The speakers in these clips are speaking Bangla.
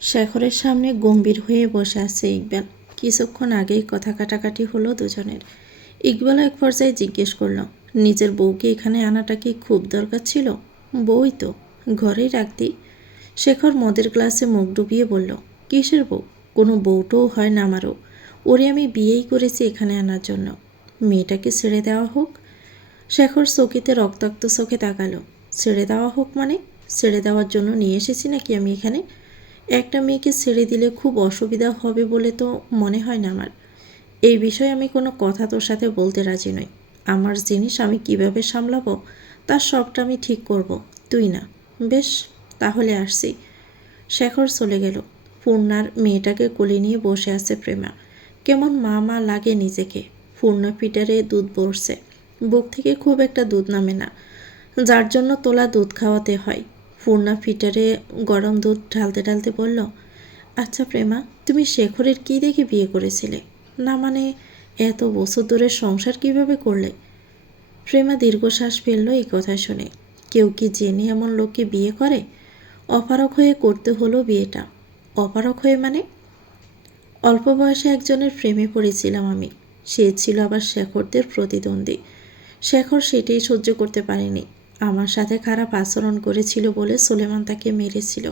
শেখরের সামনে গম্ভীর হয়ে বসে আছে ইকবাল। কিছুক্ষণ আগেই কথা কাটাকাটি হলো দুজনের। ইকবাল এক পর্যায়ে জিজ্ঞেস করল, নিজের বউকে এখানে আনাটা কি খুব দরকার ছিল? বউই তো, ঘরেই রাখতি। শেখর মদের গ্লাসে মুখ ডুবিয়ে বলল, কিসের বউ? কোনো বউটাও হয় না আমারও। ওরে আমি বিয়েই করেছি এখানে আনার জন্য। মেয়েটাকে ছেড়ে দেওয়া হোক। শেখর চকিতে রক্তাক্ত চোখে তাকালো। ছেড়ে দেওয়া হোক মানে? ছেড়ে দেওয়ার জন্য নিয়ে এসেছি নাকি আমি এখানে? একটা মেয়েকে ছেড়ে দিলে খুব অসুবিধা হবে বলে তো মনে হয় না আমার। এই বিষয়ে আমি কোনো কথা তোর সাথে বলতে রাজি নই। আমার জিনিস আমি কিভাবে সামলাবো তার সবটা আমি ঠিক করব, তুই না। বেশ, তাহলে আসছি। শেখর চলে গেল। পূর্ণার মেয়েটাকে কোলে নিয়ে বসে আছে প্রেমা। কেমন মা মা লাগে নিজেকে। পূর্ণা পিটারে দুধ পড়ছে, বুক থেকে খুব একটা দুধ নামে না, যার জন্য তোলা দুধ খাওয়াতে হয়। পূর্ণা ফিটারে গরম দুধ ঢালতে ঢালতে বলল, আচ্ছা প্রেমা, তুমি শেখরের কী দেখে বিয়ে করেছিলে? না মানে এত বছর ধরে সংসার কিভাবে করলে? প্রেমা দীর্ঘশ্বাস ফেলল এই কথা শুনে। কেউ কি জেনে এমন লোককে বিয়ে করে? অপারক হয়ে করতে হলো বিয়েটা। অপারক হয়ে মানে? অল্প বয়সে একজনের প্রেমে পড়েছিলাম আমি। সে ছিল আবার শেখরদের প্রতিদ্বন্দ্বী। শেখর সেটাই সহ্য করতে পারেনি। আমার সাথে খারাপ আচরণ করেছিল বলে সুলেমান তাকে মেরেছিল।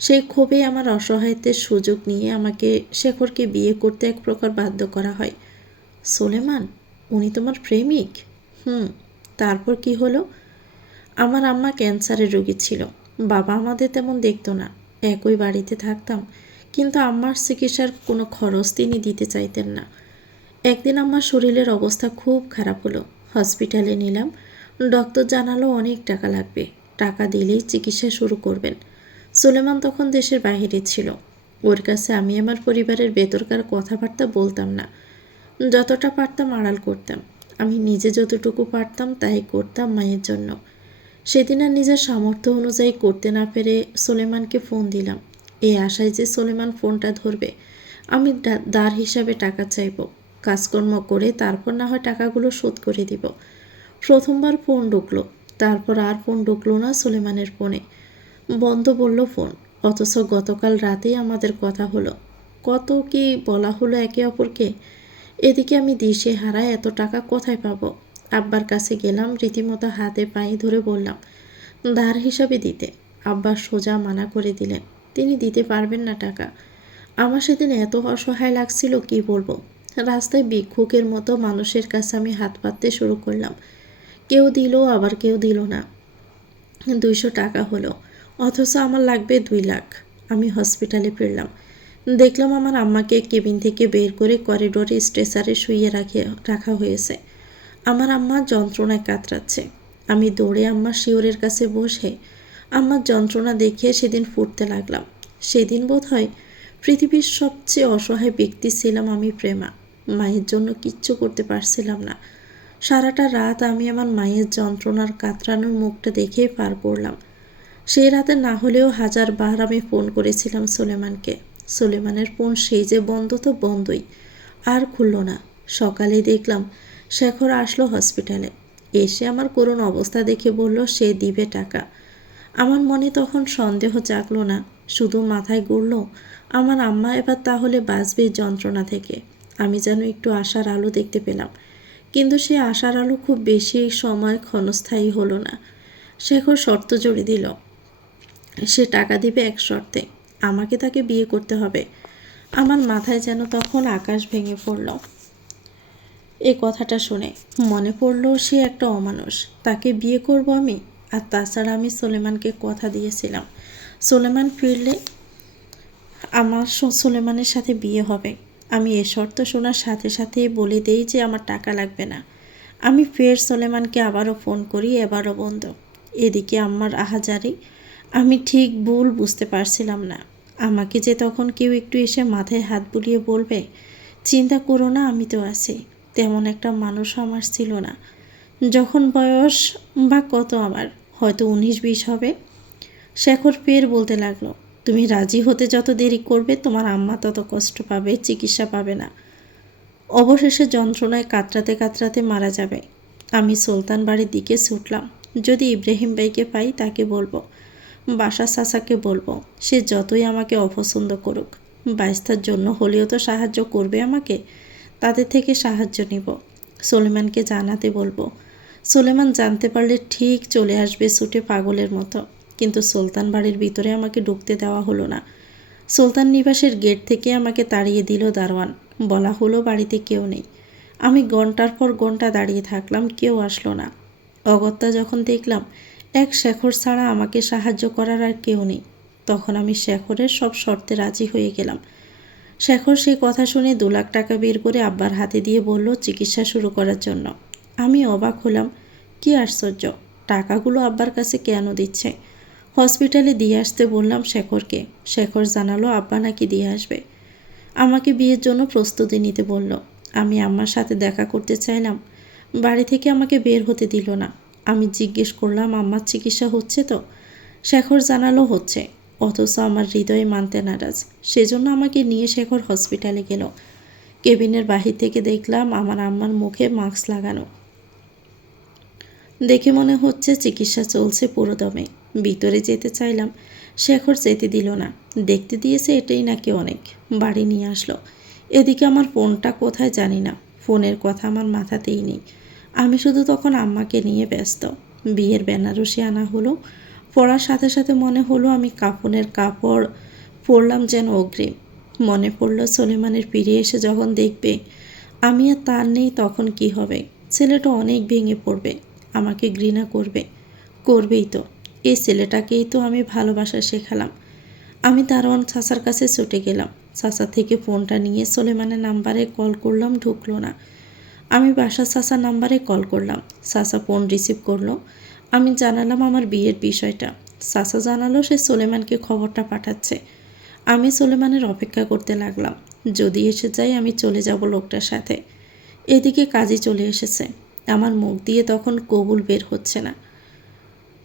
সেই ক্ষোভে আমার অসহায়ত্বের সুযোগ নিয়ে আমাকে শেখরকে বিয়ে করতে এক প্রকার বাধ্য করা হয়। সুলেমান? উনি তোমার প্রেমিক? হুম। তারপর কি হলো? আমার আম্মা ক্যান্সারের রোগী ছিল। বাবা আমাদের তেমন দেখতো না। একই বাড়িতে থাকতাম, কিন্তু আম্মার চিকিৎসার কোনো খরচ তিনি দিতে চাইতেন না। একদিন আমার শরীরের অবস্থা খুব খারাপ হলো। হসপিটালে নিলাম। ডক্টর জানালো অনেক টাকা লাগবে, টাকা দিলেই চিকিৎসা শুরু করবেন। সুলেমান তখন দেশের বাইরে ছিল। ওর কাছে আমি আমার পরিবারের ভেতরকার কথাবার্তা বলতাম না। যতটা পারতাম আড়াল করতাম। আমি নিজে যতটুকু পারতাম তাই করতাম মায়ের জন্য। সেদিন আর নিজের সামর্থ্য অনুযায়ী করতে না পেরে সুলেমানকে ফোন দিলাম, এই আশায় যে সুলেমান ফোনটা ধরবে। আমি দাঁড় হিসাবে টাকা চাইব। কাজকর্ম করে তারপর না হয় টাকাগুলো শোধ করে দিব। প্রথমবার ফোন ঢুকলো, তারপর আর ফোন ঢুকলো না সুলেমানের ফোনে। বন্ধ বলল ফোন। অথচ গতকাল রাতেই আমাদের কথা হলো। কত কি বলা হলো একে অপরকে। এদিকে আমি দিশে হারায় এত টাকা কোথায় পাবো? আব্বার কাছে গেলাম, রীতিমতো হাতে পায়ে ধরে বললাম ধার হিসাবে দিতে। আব্বা সোজা মানা করে দিলেন, তিনি দিতে পারবেন না টাকা। আমার সেদিন এত অসহায় লাগছিল কি বলবো। রাস্তায় ভিক্ষুকের মতো মানুষের কাছে আমি হাত পাততে শুরু করলাম। কেউ দিল, আবার কেউ দিল না। 200 টাকা হলো, অথচ আমার লাগবে 2 লাখ। আমি হসপিটালে ফিরলাম। দেখলাম আমার আম্মাকে কেবিন থেকে বের করে করিডোরে স্ট্রেচারে শুইয়ে রাখা হয়েছে। আমার আম্মা যন্ত্রণায় কাতরাচ্ছে। আমি দৌড়ে আম্মার শিওরের কাছে বসে আম্মার যন্ত্রণা দেখিয়ে সেদিন ফুটতে লাগলাম। সেদিন বোধহয় পৃথিবীর সবচেয়ে অসহায় ব্যক্তি ছিলাম আমি প্রেমা। মায়ের জন্য কিচ্ছু করতে পারছিলাম না। সারাটা রাত আমি আমার মায়ের যন্ত্রণার কাতরানোর মুখটা দেখেই পার করলাম। সেই রাতে না হলেও 1000 বার আমি ফোন করেছিলাম সুলেমানকে। সুলেমানের ফোন সেই যে বন্ধ তো বন্ধই, আর খুলল না। সকালে দেখলাম শেখর আসলো হসপিটালে। এসে আমার করুণ অবস্থা দেখে বলল সে দিবে টাকা। আমার মনে তখন সন্দেহ জাগলো না, শুধু মাথায় ঘুরল আমার আম্মা এবার তাহলে বাঁচবে যন্ত্রণা থেকে। আমি যেন একটু আশার আলো দেখতে পেলাম, কিন্তু সে আশার আলো খুব বেশি সময় ক্ষণস্থায়ী হলো না। শেখর শর্ত জড়ি দিল, সে টাকা দিবে এক শর্তে, আমাকে তাকে বিয়ে করতে হবে। আমার মাথায় যেন তখন আকাশ ভেঙে পড়ল। এই কথাটা শুনে মনে পড়ল সে একটা অমানুষ, তাকে বিয়ে করব আমি। আর তাছাড়া আমি সুলেমানকে কথা দিয়েছিলাম, সুলেমান ফিরলে আমার সুলেমানের সাথে বিয়ে হবে। আমি এ শর্ত শোনার সাথে সাথেই বলে দেই যে আমার টাকা লাগবে না। আমি ফের সুলেমানকে আবারও ফোন করি, এবারও বন্ধ। এদিকে আম্মার আহাজারি। আমি ঠিক ভুল বুঝতে পারছিলাম না। আমাকে যে তখন কেউ একটু এসে মাথায় হাত বুলিয়ে বলবে, চিন্তা করো না আমি তো আছি, তেমন একটা মানুষও আমার ছিল না। যখন বয়স বা কত আমার, হয়তো 19-20 হবে। শেখর ফের বলতে লাগলো, তুমি রাজি হতে যত দেরি করবে তোমার আম্মা তত কষ্ট পাবে, চিকিৎসা পাবে না। অবশেষে যন্ত্রণায় কাতরাতে কাতরাতে মারা যাবে। আমি সুলতান বাড়ির দিকে ছুটলাম। যদি ইব্রাহিম ভাইকে পাই তাকে বলবো। বাসা চাচাকে বলবো, সে যতই আমাকে অপছন্দ করুক, বাইস্তার জন্য হলেও তো সাহায্য করবে আমাকে। তাদের থেকে সাহায্য নিব। সুলেমানকে জানাতে বলবো। সুলেমান জানতে পারলে ঠিক চলে আসবে ছুটে পাগলের মতো। কিন্তু সুলতান বাড়ির ভিতরে আমাকে ঢুকতে দেওয়া হলো না। সুলতান নিবাসের গেট থেকে আমাকে তাড়িয়ে দিল দারোয়ান। বলা হলো বাড়িতে কেউ নেই। আমি ঘন্টার পর ঘন্টা দাঁড়িয়ে থাকলাম, কেউ আসলো না। অগত্যা যখন দেখলাম এক শেখর ছাড়া আমাকে সাহায্য করার আর কেউ নেই, তখন আমি শেখরের সব শর্তে রাজি হয়ে গেলাম। শেখর সেই কথা শুনে 2 লাখ টাকা বের করে আব্বার হাতে দিয়ে বলল চিকিৎসা শুরু করার জন্য। আমি অবাক হলাম, কি আশ্চর্য, টাকাগুলো আব্বার কাছে কেন দিচ্ছে? হসপিটালে দিয়ে আসতে বললাম শেখরকে। শেখর জানালো আব্বা নাকি দিয়ে আসবে। আমাকে বিয়ের জন্য প্রস্তুতি নিতে বলল। আমি আম্মার সাথে দেখা করতে চাইলাম। বাড়ি থেকে আমাকে বের হতে দিল না। আমি জিজ্ঞেস করলাম আম্মার চিকিৎসা হচ্ছে তো? শেখর জানালো হচ্ছে, অথচ আমার হৃদয়ে মানতে নারাজ। সেজন্য আমাকে নিয়ে শেখর হসপিটালে গেল। কেবিনের বাহির থেকে দেখলাম আমার আম্মার মুখে মাস্ক লাগানো। দেখে মনে হচ্ছে চিকিৎসা চলছে পুরোদমে। ভিতরে যেতে চাইলাম, শেখর যেতে দিল না। দেখতে দিয়েছে এটাই নাকি অনেক। বাড়ি নিয়ে আসলো। এদিকে আমার ফোনটা কোথায় জানি না। ফোনের কথা আমার মাথাতেই নেই। আমি শুধু তখন আম্মাকে নিয়ে ব্যস্ত। বিয়ের বেনারসি আনা হলো। পড়ার সাথে সাথে মনে হলো আমি কাফনের কাপড় পরলাম যেন অগ্রিম। মনে পড়ল সুলেমানের ফিরে এসে যখন দেখবে আমি আর তার নেই, তখন কি হবে? ছেলেটা অনেক ভেঙে পড়বে, আমাকে ঘৃণা করবে। করবেই তো। এই ছেলেটাকেই তো আমি ভালোবাসা শেখালাম। আমি দারোয়ান চাচার কাছে ছুটে গেলাম। চাচা থেকে ফোনটা নিয়ে সুলেমানের নাম্বারে কল করলাম, ঢুকলো না। আমি বাসা চাচার নাম্বারে কল করলাম। চাচা ফোন রিসিভ করলো। আমি জানালাম আমার বিয়ের বিষয়টা। চাচা জানালো সে সুলেমানকে খবরটা পাঠাচ্ছে। আমি সুলেমানের অপেক্ষা করতে লাগলাম। যদি এসে যায় আমি চলে যাব লোকটার সাথে। এদিকে কাজী চলে এসেছে। আমার মুখ দিয়ে তখন কবুল বের হচ্ছে না।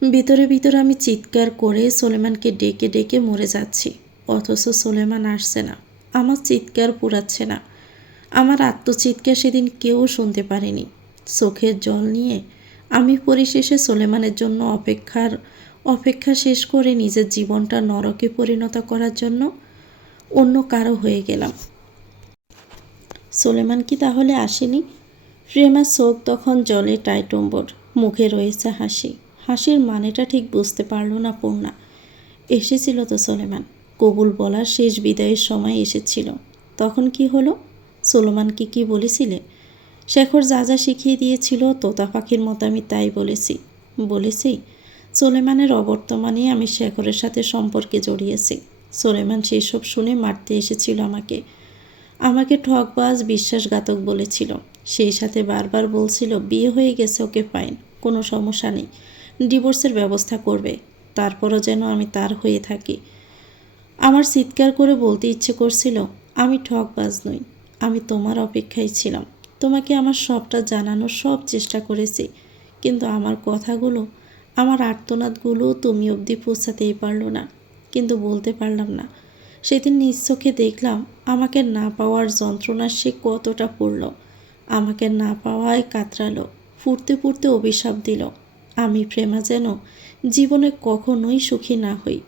ভিতরে ভিতরে আমি চিৎকার করে সুলেমানকে ডেকে ডেকে মরে যাচ্ছি, অথচ সুলেমান আসছে না। আমার চিৎকার পুরাচ্ছে না। আমার আত্মচিৎকার সেদিন কেউ শুনতে পারেনি। চোখের জল নিয়ে আমি পরিশেষে সুলেমানের জন্য অপেক্ষা শেষ করে নিজের জীবনটা নরকে পরিণত করার জন্য অন্য কারো হয়ে গেলাম। সুলেমান কি তাহলে আসেনি? প্রেমার চোখ তখন জলে টাইটম্বর, মুখে রয়েছে হাসি। হাসির মানেটা ঠিক বুঝতে পারল না পূর্ণা। এসেছিল তো সুলেমান, কবুল বলার শেষ বিদায়ের সময় এসেছিল। তখন কি হলো? সুলেমানকে কি বলেছিলে? শেখর যা যা শিখিয়ে দিয়েছিল তোতা পাখির মতো আমি তাই বলেছি। সুলেমানের অবর্তমানে আমি শেখরের সাথে সম্পর্কে জড়িয়েছি। সুলেমান সেসব শুনে মারতে এসেছিল আমাকে ঠকবাজ বিশ্বাসঘাতক বলেছিল। সেই সাথে বারবার বলছিল বিয়ে হয়ে গেছে, ওকে ফাইন, কোনো সমস্যা নেই, ডিভোর্সের ব্যবস্থা করবে। তারপরও যেন আমি তার হয়ে থাকি। আমার চিৎকার করে বলতে ইচ্ছে করছিল আমি ঠকবাজ নই, আমি তোমার অপেক্ষায় ছিলাম। তোমাকে আমার সবটা জানানোর সব চেষ্টা করেছি, কিন্তু আমার কথাগুলো, আমার আর্তনাদগুলো তুমি অবধি পৌঁছাতেই পারলো না। কিন্তু বলতে পারলাম না। সেদিন নিজ চোখে দেখলাম আমাকে না পাওয়ার যন্ত্রণা সে কতটা পড়ল। আমাকে না পাওয়ায় কাতরালো, ফুটতে ফুটতে অভিশাপ দিল। আমি প্রেমা যেন জীবনে কখনোই সুখী না হই।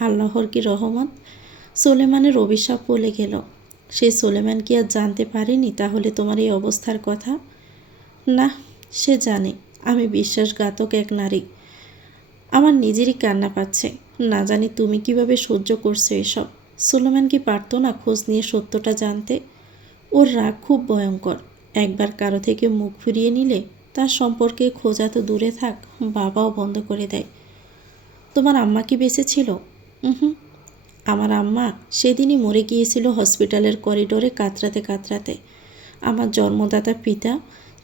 আল্লাহর কি রহমত, সুলেমানের অভিশাপ বলে গেল। সেই সুলেমান কি আর জানতে পারেনি তাহলে তোমার এই অবস্থার কথা? না, সে জানে আমি বিশ্বাসঘাতক এক নারী। আমার নিজেরই কান্না পাচ্ছে। না জানি তুমি কিভাবে সহ্য করছো এসব। সুলেমান কি পারতো না খোঁজ নিয়ে সত্যটা জানতে? ওর রাগ খুব ভয়ঙ্কর। একবার কারো থেকে মুখ ফিরিয়ে নিলে তার সম্পর্কে খোঁজা তো দূরে থাক, বাবাও বন্ধ করে দেয়। তোমার আম্মা কি বেঁচে ছিল? হুম, আমার আম্মা সেদিনই মরে গিয়েছিল হসপিটালের করিডোরে কাতরাতে কাতরাতে। আমার জন্মদাতা পিতা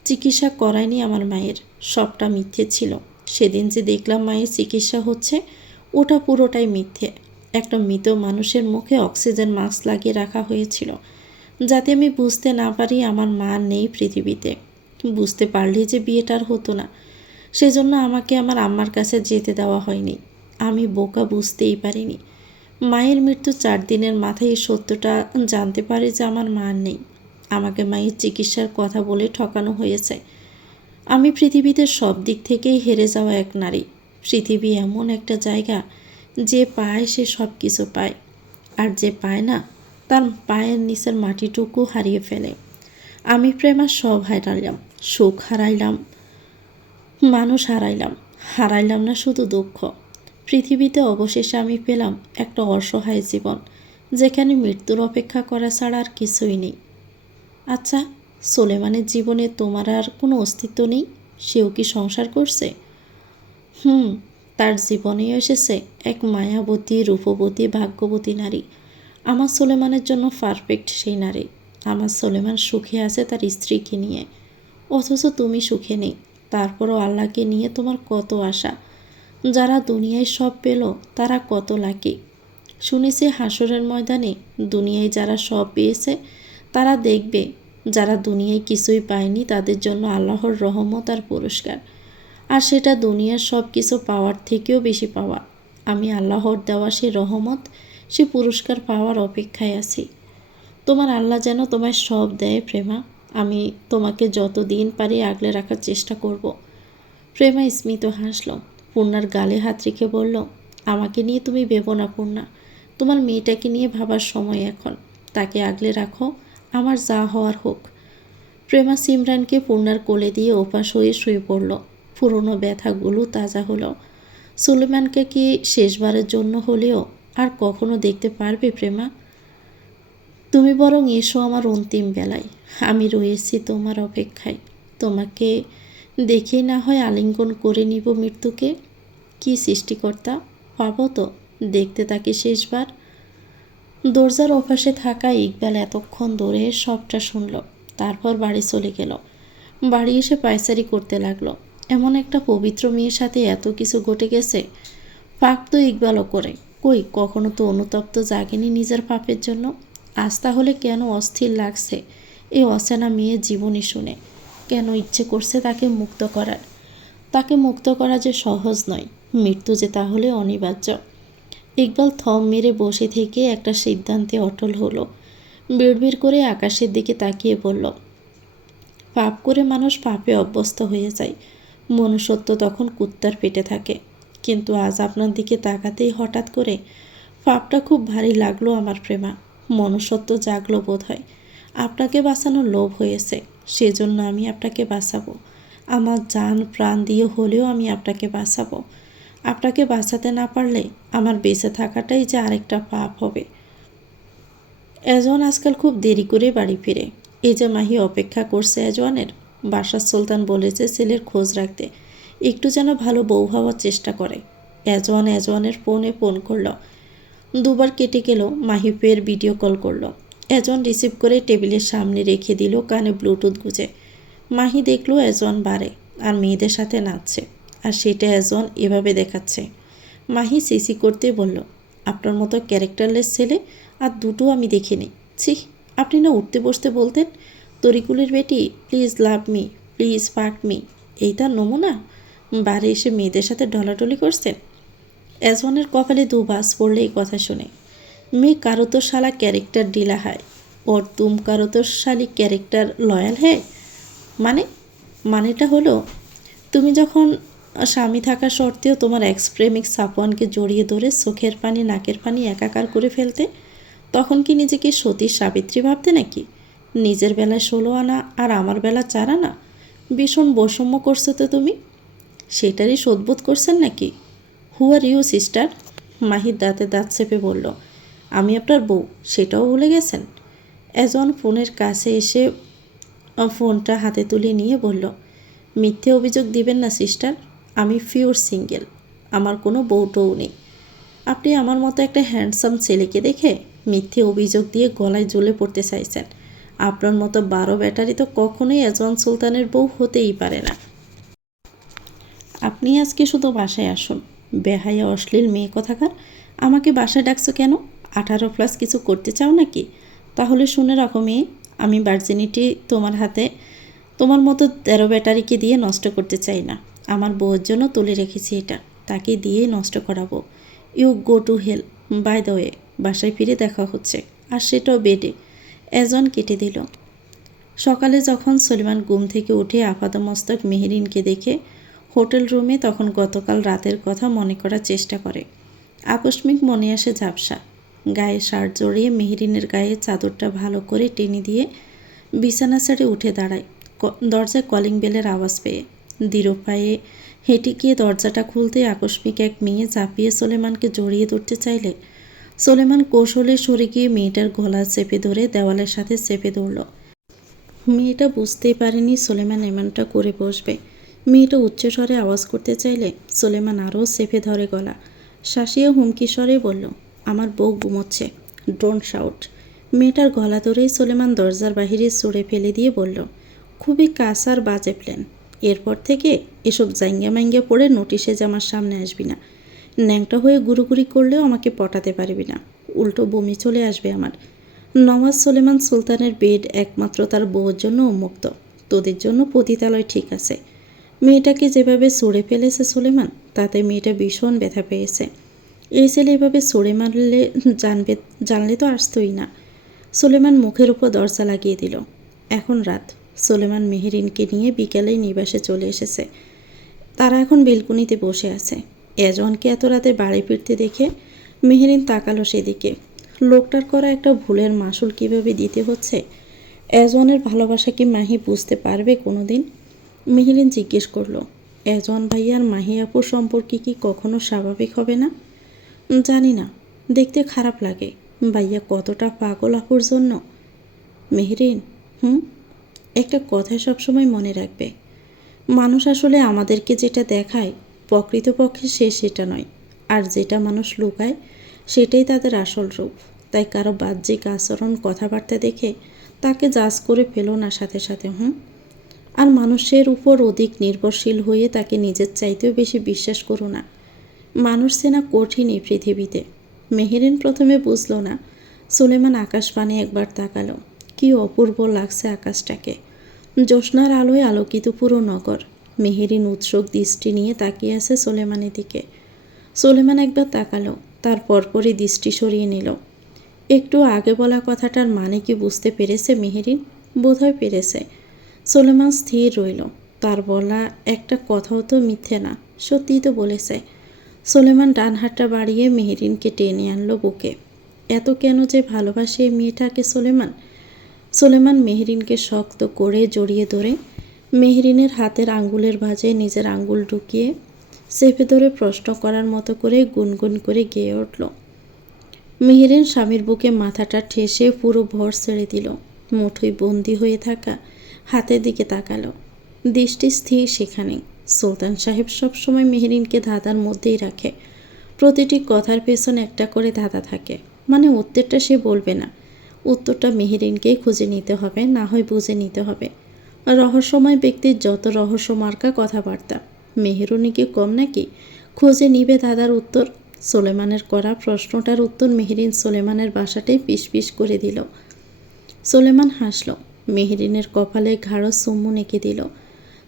চিকিৎসা করায়নি আমার মায়ের, সবটা মিথ্যে ছিল। সেদিন যে দেখলাম মায়ের চিকিৎসা হচ্ছে, ওটা পুরোটাই মিথ্যে। একটা মৃত মানুষের মুখে অক্সিজেন মাস্ক লাগিয়ে রাখা হয়েছিল, যাতে আমি বুঝতে না পারি আমার মা নেই পৃথিবীতে। বুঝতে পারলে যে বিয়েটার হতো না, সেজন্য আমাকে আমার আম্মার কাছে যেতে দেওয়া হয়নি। আমি বোকা, বুঝতেই পারিনি। মায়ের মৃত্যু 4 দিনের মাথায় এই সত্যটা জানতে পারি যে আমার মা নেই। আমাকে মায়ের চিকিৎসার কথা বলে ঠকানো হয়েছে। আমি পৃথিবীতে সব দিক থেকেই হেরে যাওয়া এক নারী। পৃথিবী এমন একটা জায়গা যে পায় সে সব কিছু পায়, আর যে পায় না তার পায়ের নিচের মাটিটুকু হারিয়ে ফেলে। আমি প্রেমা সব হারাইলাম, সুখ হারাইলাম, মানুষ হারাইলাম, হারাইলাম না শুধু দুঃখ। পৃথিবীতে অবশেষে আমি পেলাম একটা অসহায় জীবন, যেখানে মৃত্যুর অপেক্ষা করা ছাড়া আর কিছুই নেই। আচ্ছা, সোলেমানের জীবনে তোমার আর কোনো অস্তিত্ব নেই? সেও কি সংসার করছে? হুম, তার জীবনেও এসেছে এক মায়াবতী, রূপবতী, ভাগ্যবতী নারী। আমার সোলেমানের জন্য পারফেক্ট সেই নারী। আমার সোলেমান সুখে আছে তার স্ত্রীকে নিয়ে, অথচ তুমি সুখে নেই। তারপরও আল্লাহকে নিয়ে তোমার কত আশা। যারা দুনিয়ায় সব পেল তারা কত লাকি। শুনেছি হাসরের ময়দানে দুনিয়ায় যারা সব পেয়েছে তারা দেখবে যারা দুনিয়ায় কিছুই পায়নি তাদের জন্য আল্লাহর রহমত আর পুরস্কার। আর সেটা দুনিয়ার সব কিছু পাওয়ার থেকেও বেশি পাওয়া। আমি আল্লাহর দেওয়া সেই রহমত, সে পুরস্কার পাওয়ার অপেক্ষায় আছি। তোমার আল্লাহ যেন তোমায় সব দেয় প্রেমা। আমি তোমাকে যতদিন পারি আগলে রাখার চেষ্টা করব। প্রেমা স্মিত হাসল। পূর্ণার গালে হাত রেখে বলল, আমাকে নিয়ে তুমি ভেবো না পূর্ণা। তোমার মেয়েটাকে নিয়ে ভাবার সময় এখন। তাকে আগলে রাখো, আমার যা হওয়ার হোক। প্রেমা সিমরানকে পূর্ণার কোলে দিয়ে ওপাশ হয়ে শুয়ে পড়ল। পুরনো ব্যথাগুলো তাজা হলো। সুলেমানকে কি শেষবারের জন্য হলেও আর কখনো দেখতে পারবে প্রেমা? তুমি বরং এসো আমার অন্তিম বেলায়। আমি রয়েছি তোমার অপেক্ষায়। তোমাকে দেখেই না হয় আলিঙ্গন করে নিব মৃত্যুকে। কি সৃষ্টিকর্তা, পাবো তো দেখতে তাকে শেষবার? দরজার ওপাশে থাকা ইকবাল এতক্ষণ ধরে সবটা শুনল, তারপর বাড়ি চলে গেল। বাড়ি এসে পায়চারি করতে লাগলো। এমন একটা পবিত্র মেয়ের সাথে এত কিছু ঘটে গেছে। পাপ তো ইকবালও করে, কই কখনো তো অনুতপ্ত জাগেনি নিজের পাপের জন্য। আজ তাহলে কেন অস্থির লাগছে এই অচেনা মেয়ের জীবনী শুনে? কেন ইচ্ছে করছে তাকে মুক্ত করার? তাকে মুক্ত করা যে সহজ নয়, মৃত্যু যে তাহলে অনিবার্য। ইকবাল থম মেরে বসে থেকে একটা সিদ্ধান্তে অটল হলো। বিড়বিড় করে আকাশের দিকে তাকিয়ে বলল, পাপ করে মানুষ পাপে অভ্যস্ত হয়ে যায়। মনুষ্যত্ব তখন কুত্তার পেটে থাকে। কিন্তু আজ আপনার দিকে তাকাতেই হঠাৎ করে পাপটা খুব ভারী লাগলো আমার প্রেমা। মনুষ্যত্ব জাগলো বোধ হয়। আপনাকে বাঁচানোর লোভ হয়েছে, সেজন্য আমি আপনাকে বাঁচাবো। আমার জান প্রাণ দিয়ে হলেও আমি আপনাকে বাঁচাবো। আপনাকে বাঁচাতে না পারলে আমার বেঁচে থাকাটাই যে আরেকটা পাপ হবে। এজওয়ান আজকাল খুব দেরি করে বাড়ি ফিরে। এই যে মাহি অপেক্ষা করছে এজওয়ানের। বাসার সুলতান বলেছে ছেলের খোঁজ রাখতে, একটু যেন ভালো বউ হওয়ার চেষ্টা করে। এজওয়ানের ফোনে ফোন করলো, দুবার কেটে গেল। মাহি ফের ভিডিও কল করলো। এজওয়ান রিসিভ করে টেবিলের সামনে রেখে দিল, কানে ব্লুটুথ গুঁজে। মাহি দেখলো এজওয়ান বারে আর মেয়েদের সাথে নাচছে, আর সেটা এজওয়ান এভাবে দেখাচ্ছে। মাহি সিসি করতে বলল, আপনার মতো ক্যারেক্টারলেস ছেলে আর দুটো আমি দেখিনি। ছি, আপনি না উঠতে বসতে বলতেন, তরিকুলের বেটি প্লিজ লাভ মি, প্লিজ ফাক মি, এই তার নমুনা? বাড়ি এসে মেয়েদের সাথে ডলাডলি করছেন। এজওয়ানের কপালে দুবাস পড়লে এই কথা শুনে। मैं करो तो शाला कैरेक्टर ढीला है और तुम करो तो शाली ক্যারেক্টার লয়াল है। মানে মানেটা হলো, তুমি যখন স্বামী থাকা সত্ত্বেও তোমার এক্স প্রেমিক সাফওয়ানকে জড়িয়ে ধরে চোখের পানি নাকের পানি একাকার করে ফেলতে, তখন কি নিজেকে সতী সাবিত্রী ভাবতে নাকি? নিজের বেলায় 16 আনা আর আমার বেলা 4 আনা। ভীষণ বৈষম্য করছো তো তুমি। সেটারই শোধবোধ করছেন নাকি? হু আর ইউ সিস্টার? মাহির দাঁতে দাঁত চেপে বলল, আমি আপনার বউ, সেটাও ভুলে গেছেন? এজন ফোনের কাছে এসে ফোনটা হাতে তুলে নিয়ে বলল, মিথ্যে অভিযোগ দিবেন না সিস্টার, আমি পিওর সিঙ্গেল, আমার কোনো বউ টউ নেই। আপনি আমার মতো একটা হ্যান্ডসাম ছেলেকে দেখে মিথ্যে অভিযোগ দিয়ে গলায় জ্বলে পড়তে চাইছেন। আপনার মতো 12 ব্যাটারি তো কখনোই এজন সুলতানের বউ হতেই পারে না। আপনি আজকে শুধু বাসায় আসুন। বেহায়া অশ্লীল মেয়ে কোথাকার, আমাকে বাসায় ডাকছো কেন? 18+ কিছু করতে চাও নাকি? তাহলে শুনে রাখো মেয়ে, আমি ভার্জিনিটি তোমার হাতে তোমার মতো 13 ব্যাটারিকে দিয়ে নষ্ট করতে চাই না। আমার বউয়ের জন্য তুলে রেখেছি এটা, তাকে দিয়েই নষ্ট করাবো। You go to hell. By the way, বাসায় ফিরে দেখা হচ্ছে, আর সেটাও বেডে। এজন কেটে দিল। সকালে যখন সলিমান ঘুম থেকে উঠে আপাদমস্তক মেহেরিনকে দেখে হোটেল রুমে, তখন গতকাল রাতের কথা মনে করার চেষ্টা করে। আকস্মিক মনে আসে ঝাপসা। গায়ে শার্ট জড়িয়ে মেহেরিনের গায়ে চাদরটা ভালো করে টেনে দিয়ে বিছানা ছেড়ে উঠে দাঁড়ায় দরজায় কলিং বেলের আওয়াজ পেয়ে। দৃঢ় পায়ে হেঁটে গিয়ে দরজাটা খুলতে আকস্মিক এক মেয়ে ঝাঁপিয়ে সোলেমানকে জড়িয়ে ধরতে চাইলে সোলেমান কৌশলে সরে গিয়ে মেয়েটার গলা চেপে ধরে দেওয়ালের সাথে চেপে ধরল। মেয়েটা বুঝতেই পারেনি সোলেমান এমনটা করে বসবে। মেয়েটা উচ্চস্বরে আওয়াজ করতে চাইলে সোলেমান আরও চেপে ধরে গলা। শাসিয়ে হুমকি স্বরে বলল, আমার বউ ঘুমোচ্ছে, ডোন্ট শাউট। মেয়েটার গলা ধরেই সোলেমান দরজার বাহিরে ছুঁড়ে ফেলে দিয়ে বলল, খুবই কাঁচার বাজে প্ল্যান। এরপর থেকে এসব জাঙ্গা ম্যাঙ্গা পড়ে নোটিশে জামার সামনে আসবি না। ন্যাংটা হয়ে গুরুগুরি করলেও আমাকে পটাতে পারবি না, উল্টো বমি চলে আসবে আমার। নওয়াজ সোলেমান সুলতানের বেড একমাত্র তার বউয়ের জন্য উন্মুক্ত, তোদের জন্য পতিতালয় ঠিক আছে। মেয়েটাকে যেভাবে ছুঁড়ে ফেলেছে সোলেমান, তাতে মেয়েটা ভীষণ ব্যথা পেয়েছে। এই ছেলে এভাবে ছুঁড়ে মারলে জানলে তো আসতোই না। সোলেমান মুখের উপর দরজা লাগিয়ে দিল। এখন রাত। সোলেমান মেহেরিনকে নিয়ে বিকেলেই নিবাসে চলে এসেছে। তারা এখন বেলকুনিতে বসে আছে। এজনকে এত রাতে বাড়ি ফিরতে দেখে মেহেরিন তাকালো সেদিকে। লোকটার করা একটা ভুলের মাসুল কিভাবে দিতে হচ্ছে এজনের ভালোবাসা কি মাহি বুঝতে পারবে কোনো দিন? মেহেরিন জিজ্ঞেস করলো, এজন ভাইয়ার মাহি আপুর সম্পর্কে কি কখনো স্বাভাবিক হবে না? জানি না, দেখতে খারাপ লাগে। ভাইয়া কতটা পাগল আপুর জন্য। মেহেরিন, একটা কথা সবসময় মনে রাখবে, মানুষ আসলে আমাদেরকে যেটা দেখায় প্রকৃতপক্ষে সেটা নয়, আর যেটা মানুষ লুকায় সেটাই তাদের আসল রূপ। তাই কারো বাহ্যিক আচরণ কথাবার্তা দেখে তাকে জাজ করে ফেলো না সাথে সাথে। আর মানুষের উপর অধিক নির্ভরশীল হয়ে তাকে নিজের চাইতেও বেশি বিশ্বাস করো না। মানুষ চেনা কঠিন এই পৃথিবীতে। মেহেরিন প্রথমে বুঝল না। সুলেমান আকাশ পানে একবার তাকালো। কি অপূর্ব লাগছে আকাশটাকে। জ্যোৎস্নার আলোয় আলোকিত পুরো নগর। মেহেরিন উৎসুক দৃষ্টি নিয়ে তাকিয়ে আছে সুলেমানের দিকে। সুলেমান একবার তাকালো, তার পরপরই দৃষ্টি সরিয়ে নিল। একটু আগে বলা কথাটার মানে কি বুঝতে পেরেছে মেহেরিন? বোধহয় পেরেছে। সুলেমান স্থির রইল। তার বলা একটা কথাও তো মিথ্যে না, সত্যিই তো বলেছে। সুলেমান ডান হাতটা বাড়িয়ে মেহেরিনকে টেনে আনলো বুকে। এত কেন যে ভালোবাসে মেয়েটাকে সুলেমান? সুলেমান মেহেরিনকে শক্ত করে জড়িয়ে ধরে মেহেরিনের হাতের আঙ্গুলের ভাঁজে নিজের আঙ্গুল ঢুকিয়ে চেপে ধরে প্রশ্ন করার মতো করে গুনগুন করে গেয়ে উঠল। মেহেরিন স্বামীর বুকে মাথাটা ঠেসে পুরো ভর ছেড়ে দিল। মুঠোয় বন্দি হয়ে থাকা হাতের দিকে তাকালো। দৃষ্টি স্থির সেখানেই। সুলতান সাহেব সবসময় মেহেরিনকে ধাঁধার মধ্যেই রাখে। প্রতিটি কথার পেছনে একটা করে ধাঁধা থাকে। মানে উত্তরটা সে বলবে না, উত্তরটা মেহেরিনকেই খুঁজে নিতে হবে, না হয় বুঝে নিতে হবে। রহস্যময় ব্যক্তির যত রহস্যমার্কা কথাবার্তা, মেহেরুনি কি কম নাকি? খুঁজে নিবে ধাঁধার উত্তর। সুলেমানের করা প্রশ্নটার উত্তর মেহেরিন সুলেমানের বাসাটাই পিস করে দিল। সুলেমান হাসল। মেহেরিনের কপালে গাঢ় চুম্বন এঁকে দিল।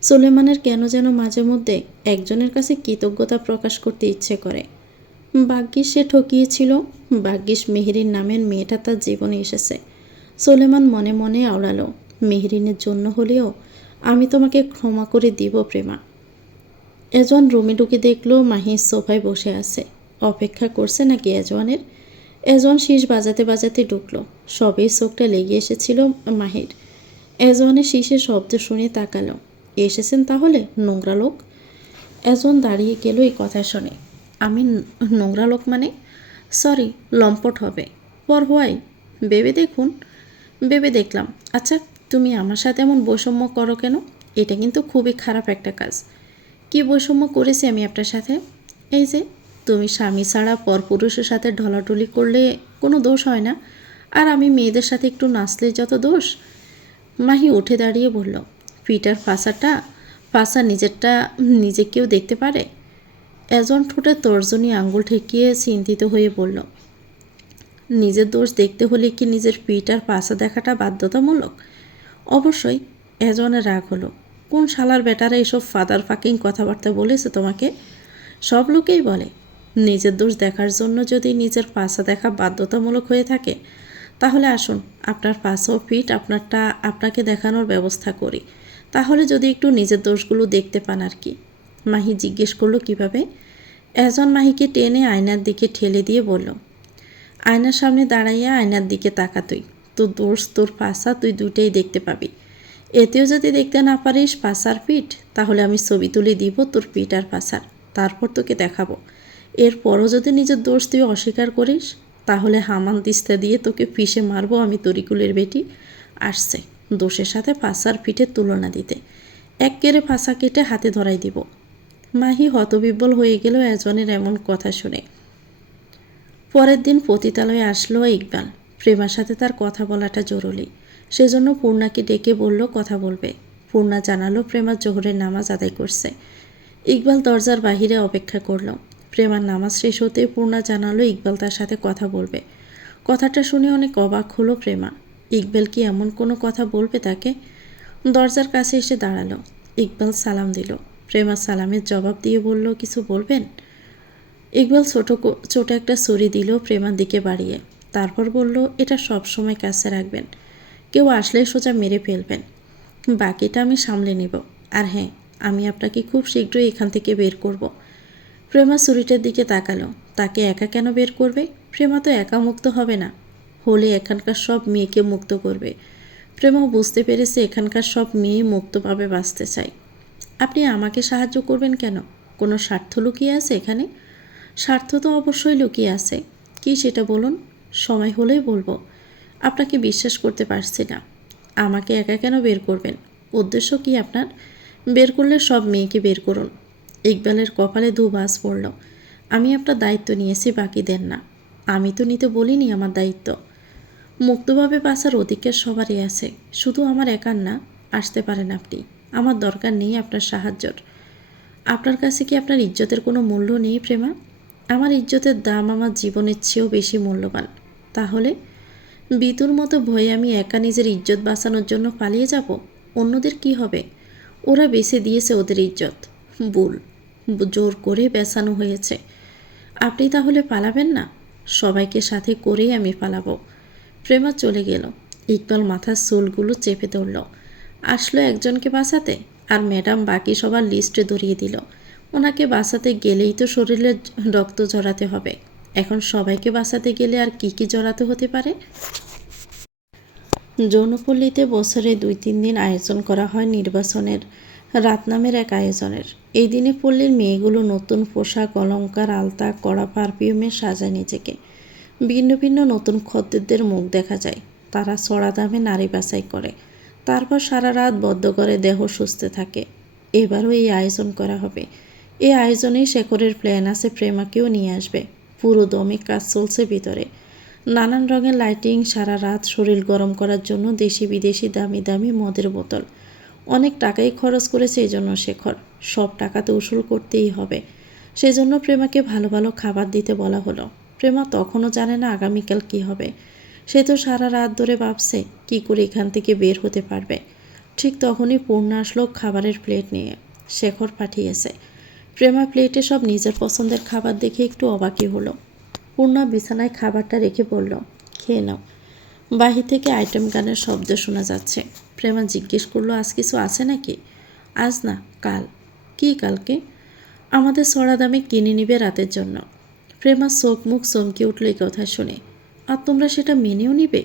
সুলেমানের কেন যেন মাঝে মধ্যে একজনের কাছে কৃতজ্ঞতা প্রকাশ করতে ইচ্ছে করে। ভাগ্যিস সে ঠকিয়েছিল। ভাগ্যিস মেহেরিন নামের মেয়েটা তার জীবনে এসেছে। সুলেমান মনে মনে আওড়ালো, মেহেরিনের জন্য হলেও আমি তোমাকে ক্ষমা করে দিব প্রেমা। এজন রুমে ঢুকে দেখলো মাহি সোফায় বসে আছে। অপেক্ষা করছে নাকি এজওয়ানের? এজন শীষ বাজাতে বাজাতে ঢুকলো। সবেই চোখটা লেগে এসেছিল মাহির। এজওয়ানের শীষের শব্দ শুনে তাকালো। এসেছেন তাহলে, নোংরা লোক? এজন দাঁড়িয়ে গেল এই কথা শুনে। আমি নোংরা লোক মানে? সরি, লম্পট হবে। পর হোয়াই? ভেবে দেখলাম। আচ্ছা, তুমি আমার সাথে এমন বৈষম্য করো কেন? এটা কিন্তু খুবই খারাপ একটা কাজ। কি বৈষম্য করেছি আমি আপনার সাথে? এই যে তুমি স্বামী ছাড়া পরপুরুষের সাথে ঢলাঢলি করলে কোনো দোষ হয় না, আর আমি মেয়েদের সাথে একটু নাচলে যত দোষ। মাহি উঠে দাঁড়িয়ে বলল, পিটার ফাঁসা নিজেরটা নিজে কেউ দেখতে পারে? এজন ঠোঁটে তর্জনী আঙ্গুল ঠেকিয়ে চিন্তিত হয়ে বলল, নিজের দোষ দেখতে হলে কি নিজের পিঠ আর পাশা দেখাটা বাধ্যতামূলক? অবশ্যই। এজনের রাগ হলো। কোন শালার বেটারা এসব ফাদার ফাকিং কথাবার্তা বলেছে তোমাকে? সব লোকেই বলে। নিজের দোষ দেখার জন্য যদি নিজের পাশা দেখা বাধ্যতামূলক হয়ে থাকে, তাহলে আসুন আপনার পাশা ও পিঠ আপনারটা আপনাকে দেখানোর ব্যবস্থা করি। তাহলে যদি একটু নিজের দোষগুলো দেখতে পান আর কি। মাহি জিজ্ঞেস করলো, কিভাবে? এজন মাহিকে টেনে আয়নার দিকে ঠেলে দিয়ে বলল, আয়নার সামনে দাঁড়াইয়া আয়নার দিকে তাকা তুই। তোর দোষ তোর পাশা তুই দুইটাই দেখতে পাবি। এতেও যদি দেখতে না পারিস পাশার পিঠ, তাহলে আমি ছবি তুলে দিব তোর পিঠ আর পাশার, তারপর তোকে দেখাবো। এরপরও যদি নিজের দোষ তুই অস্বীকার করিস, তাহলে হামান দিস্তা দিয়ে তোকে পিষে মারবো আমি তরিকুলের বেটি। আসছে দোষের সাথে পাশার পিঠের তুলনা দিতে, এক কেড়ে পাশা কেটে হাতে ধরাই দিব। মাহি হতবিব্বল হয়ে গেল এজনের এমন কথা শুনে। পরের দিন পতিতালয়ে আসলো ইকবাল। প্রেমার সাথে তার কথা বলাটা জরুরি, সেজন্য পূর্ণাকে ডেকে বলল কথা বলবে। পূর্ণা জানালো প্রেমা জোহরের নামাজ আদায় করছে। ইকবাল দরজার বাহিরে অপেক্ষা করল। প্রেমার নামাজ শেষ হতে পূর্ণা জানালো ইকবাল তার সাথে কথা বলবে। কথাটা শুনে অনেক অবাক হলো প্রেমা। ইকবাল কি এমন কোনো কথা বলবে তাকে? দরজার কাছে এসে দাঁড়ালো। ইকবাল সালাম দিল। প্রেমা সালামের জবাব দিয়ে বলল, কিছু বলবেন? ইকবাল ছোট একটা ছুরি দিল প্রেমার দিকে বাড়িয়ে। তারপর বলল, এটা সব সময় কাছে রাখবেন, কেউ আসলে সোজা মেরে ফেলবেন, বাকিটা আমি সামলে নেব। আর হ্যাঁ, আমি আপনাকে খুব শীঘ্রই এখান থেকে বের করব। প্রেমা ছুরিটার দিকে তাকালো। তাকে একা কেন বের করবে? প্রেমা তো একা মুক্ত হবে না, হলে এখানকার সব মেয়েকে মুক্ত করবে। প্রেমাও বুঝতে পেরেছে এখানকার সব মেয়ে মুক্তভাবে বাঁচতে চায়। আপনি আমাকে সাহায্য করবেন কেন? কোনো স্বার্থ লুকিয়ে আছে এখানে? স্বার্থ তো অবশ্যই লুকিয়ে আছে। কি সেটা বলুন, সময় হলেই বলবো। আপনাকে বিশ্বাস করতে পারছি না। আমাকে একা কেন বের করবেন? উদ্দেশ্য কি আপনার? বের করলে সব মেয়েকে বের করুন। ইকবালের কপালে বাজ পড়ল। আমি আপনার দায়িত্ব নিয়েছি, বাকিদের না। আমি তো নিতে বলিনি আমার দায়িত্ব। মুক্তভাবে বাঁচার অধিকার সবারই আছে, শুধু আমার একার না। আসতে পারেন আপনি, আমার দরকার নেই আপনার সাহায্যর। আপনার কাছে কি আপনার ইজ্জতের কোনো মূল্য নেই প্রেমা? আমার ইজ্জতের দাম আমার জীবনের চেয়েও বেশি মূল্যবান। তাহলে বিতুর মতো ভয়ে আমি একা নিজের ইজ্জত বাঁচানোর জন্য পালিয়ে যাব? অন্যদের কি হবে? ওরা বেছে দিয়েছে ওদের ইজ্জত, ভুল জোর করে বেচানো হয়েছে। আপনি তাহলে পালাবেন না? সবাইকে সাথে করেই আমি পালাবো। প্রেমা চলে গেল। ইকবাল মাথার চুলগুলো চেপে ধরল। আসলো একজনকে বাঁচাতে, আর ম্যাডাম বাকি সবার লিস্টে ধরিয়ে দিল। ওনাকে বাঁচাতে গেলেই তো শরীরে রক্ত জড়াতে হবে। এখন সবাইকে বাঁচাতে গেলে আর কি কি জড়াতে হতে পারে? যৌনপল্লীতে বছরে 2-3 দিন আয়োজন করা হয় নির্বাচনের রাত নামের এক আয়োজনের। এই দিনে পল্লীর মেয়েগুলো নতুন পোশাক, অলংকার, আলতা, কড়া পারফিউমে সাজায় নিজেকে। ভিন্ন ভিন্ন নতুন খদ্দেরদের মুখ দেখা যায়। তারা চড়া দামে নারী বাছাই করে, তারপর সারা রাত বদ্ধ করে দেহ সুস্থ থাকে। এবারও এই আয়োজন করা হবে। এই আয়োজনেই শেখরের প্ল্যান আছে প্রেমাকেও নিয়ে আসবে। পুরো দমে কাজ চলছে ভিতরে। নানান রঙের লাইটিং, সারা রাত শরীর গরম করার জন্য দেশি বিদেশি দামি দামি মদের বোতল। অনেক টাকাই খরচ করেছে এজন্য শেখর। সব টাকা তো উসুল করতেই হবে। সেজন্য প্রেমাকে ভালো ভালো খাবার দিতে বলা হলো। প্রেমা তখনও জানে না আগামীকাল কি হবে। সে তো সারা রাত ধরে ভাবছে কি করে এখান থেকে বের হতে পারবে। ঠিক তখনই পূর্ণা আসলো খাবারের প্লেট নিয়ে। শেখর পাঠিয়েছে। প্রেমা প্লেটে সব নিজের পছন্দের খাবার দেখে একটু অবাকই হলো। পূর্ণা বিছানায় খাবারটা রেখে বলল, খেয়ে নাও। বাহির থেকে আইটেম গানের শব্দ শোনা যাচ্ছে। প্রেমা জিজ্ঞেস করলো, আজ কিছু আছে নাকি? আজ না, কাল। কি কালকে? আমাদের চড়া দামে কিনে নিবে রাতের জন্য। প্রেমা চোখ মুখ চমকে উঠল এই কথা শুনে। আর তোমরা সেটা মেনেও নিবে?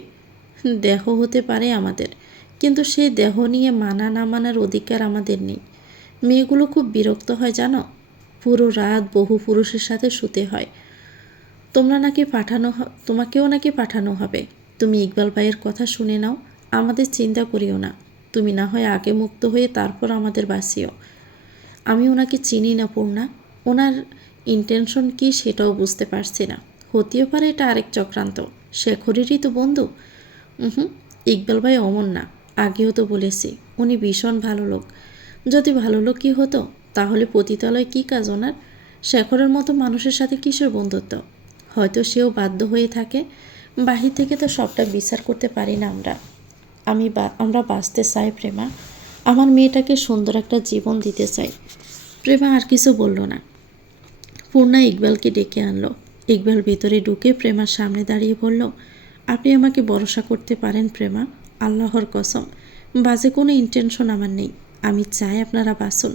দেহ হতে পারে আমাদের, কিন্তু সেই দেহ নিয়ে মানা না মানার অধিকার আমাদের নেই। মেয়েগুলো খুব বিরক্ত হয় জানো, পুরো রাত বহু পুরুষের সাথে শুতে হয়। তোমাকেও নাকি পাঠানো হবে। তুমি ইকবাল ভাইয়ের কথা শুনে নাও, আমাদের চিন্তা করিও না। তুমি না হয় আগে মুক্ত হয়ে তারপর আমাদের বাঁচিও। আমি ওনাকে চিনি না পূর্ণা, ওনার ইন্টেনশন কি সেটাও বুঝতে পারছি না। হতেও পারে এটা আরেক চক্রান্ত। শেখরেরই তো বন্ধু। ইকবাল ভাই অমন না, আগেও তো বলেছি উনি ভীষণ ভালো লোক। যদি ভালো লোক কি হতো, তাহলে পতিতালয় কি কাজ ওনার? শেখরের মতো মানুষের সাথে কিসের বন্ধুত্ব? হয়তো সেও বাধ্য হয়ে থাকে। বাহির থেকে তো সবটা বিচার করতে পারি না আমরা। আমরা বাঁচতে চাই প্রেমা, আমার মেয়েটাকে সুন্দর একটা জীবন দিতে চাই। প্রেমা আর কিছু বলল না। পূর্ণা ইকবালকে ডেকে আনলো। ইকবাল ভিতরে ঢুকে প্রেমার সামনে দাঁড়িয়ে বলল, আপনি আমাকে ভরসা করতে পারেন প্রেমা, আল্লাহর কসম। বাজে কোনো ইন্টেনশন আমার নেই। আমি চাই আপনারা বাঁচুন।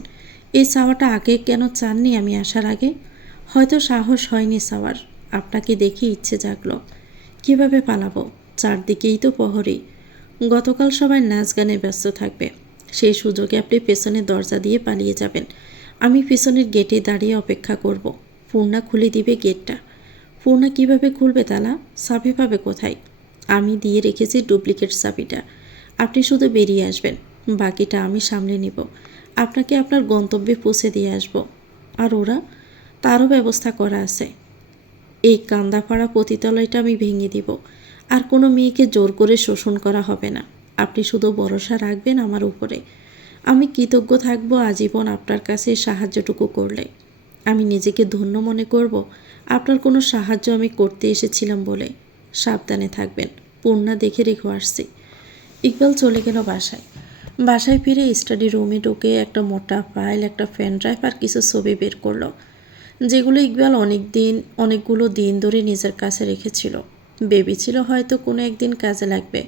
এই চাওয়াটা আগে কেন চাননি আমি আসার আগে? হয়তো সাহস হয়নি চাওয়ার। আপনাকে দেখে ইচ্ছে জাগলো। কিভাবে পালাবো? চারদিকেই তো প্রহরী। গতকাল সবাই নাচ গানে ব্যস্ত থাকবে। সেই সুযোগে আপনি পেছনের দরজা দিয়ে পালিয়ে যাবেন। আমি পেছনের গেটে দাঁড়িয়ে অপেক্ষা করব। পূর্ণা খুলে দিবে গেটটা। পূর্ণা কিভাবে খুলবে তালা? চাবি পাবে কোথায়? আমি দিয়ে রেখেছি ডুপ্লিকেট চাবিটা। আপনি শুধু বেরিয়ে আসবেন, বাকিটা আমি সামলে নিব। আপনাকে আপনার গন্তব্যে পৌঁছে দিয়ে আসব। আর ওরা? তারও ব্যবস্থা করা আছে। এই কান্দাপাড়া পতিতালয়টা আমি ভেঙে দিব। আর কোনো মেয়েকে জোর করে শোষণ করা হবে না। আপনি শুধু ভরসা রাখবেন আমার উপরে। আমি কৃতজ্ঞ থাকব আজীবন আপনার কাছে সাহায্যটুকু করলে। আমি নিজেকে ধন্য মনে করব আপনার কোনো সাহায্য আমি করতে এসেছিলাম বলে। সাবধানে থাকবেন। পূর্ণা দেখে রেখে আসছি। ইকবাল চলে গেল বাসায়। বাসায় ফিরে স্টাডি রুমে ঢুকে একটা মোটা ফাইল, একটা পেন ড্রাইভ আর কিছু ছবি বের করলো, যেগুলো ইকবাল অনেকগুলো দিন ধরে নিজের কাছে রেখেছিল। ভেবেছিল হয়তো কোনো একদিন কাজে লাগবে।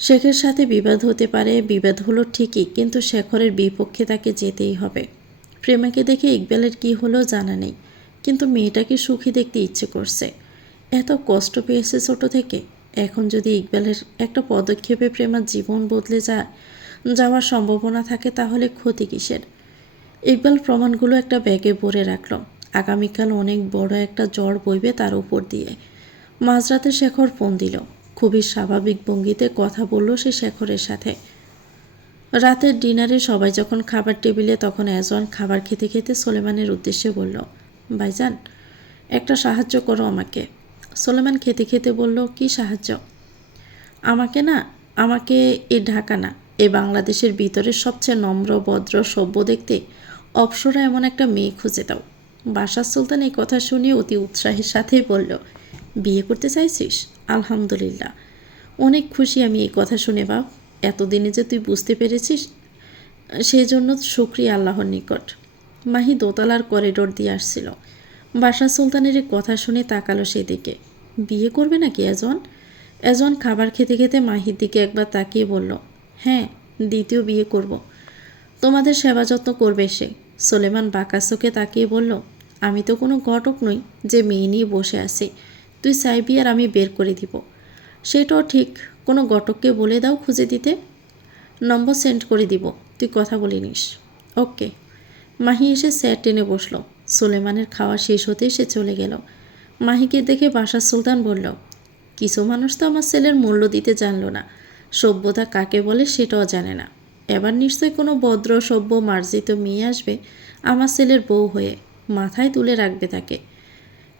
শেখের সাথে বিবাদ হতে পারে। বিবাদ হলো ঠিকই, কিন্তু শেখরের বিপক্ষে তাকে যেতেই হবে। প্রেমাকে দেখে ইকবালের কি হলো জানা নেই, কিন্তু মেয়েটাকে সুখী দেখতে ইচ্ছে করছে। এত কষ্ট পেয়েছে ছোট থেকে। এখন যদি ইকবালের একটা পদক্ষেপে প্রেমার জীবন বদলে যাওয়ার সম্ভাবনা থাকে, তাহলে ক্ষতি কিসের? ইকবাল প্রমাণগুলো একটা ব্যাগে ভরে রাখল। আগামীকাল অনেক বড় একটা ঝড় বইবে তার উপর দিয়ে। মাঝরাতে শেখর ফোন দিল। খুবই স্বাভাবিক ভঙ্গিতে কথা বলল সে শেখরের সাথে। রাতের ডিনারে সবাই যখন খাবার টেবিলে, তখন এজন খাবার খেতে খেতে সোলেমানের উদ্দেশ্যে বলল, ভাইজান, একটা সাহায্য করো আমাকে। সোলেমান খেতে খেতে বলল, কি সাহায্য? আমাকে এ ঢাকা না, এ বাংলাদেশের ভিতরে সবচেয়ে নম্র, ভদ্র, সভ্য দেখতে অপসরা এমন একটা মেয়ে খুঁজে দাও। বাসার সুলতান এই কথা শুনে অতি উৎসাহের সাথেই বলল, বিয়ে করতে চাইছিস? আলহামদুলিল্লাহ, অনেক খুশি আমি এই কথা শুনে বাপ। এতদিনে যে তুই বুঝতে পেরেছিস, সেই জন্য শুকরিয়া আল্লাহর নিকট। মাহি দোতলার করিডোর দিয়ে আসছিল। বাসার সুলতানের এই কথা শুনে তাকালো সেদিকে। বিয়ে করবে নাকি এজন? এজন খাবার খেতে খেতে মাহির দিকে একবার তাকিয়ে বলল, হ্যাঁ, দ্বিতীয় বিয়ে করব। তোমাদের সেবা যত্ন করবে সে। সোলেমান বাঁকা চোখে তাকিয়ে বলল, আমি তো কোনো ঘটক নই যে মেয়ে নিয়ে বসে আছি। তুই চাইবি আর আমি বের করে দিব। সেটাও ঠিক, কোনো ঘটককে বলে দাও খুঁজে দিতে। নম্বর সেন্ড করে দিব, তুই কথা বলে নিস। ওকে। মাহি এসে স্যার টেনে বসলো। সোলেমানের খাওয়া শেষ হতেই সে চলে গেল। মাহিকে দেখে বাসার সুলতান বলল, কিছু মানুষ তো আমার ছেলের মূল্য দিতে জানলো না। সভ্যতা কাকে বলে সেটাও জানে না। এবার নিশ্চয়ই কোনো ভদ্র, সভ্য, মার্জিত মেয়ে আসবে আমার ছেলের বউ হয়ে, মাথায় তুলে রাখবে তাকে।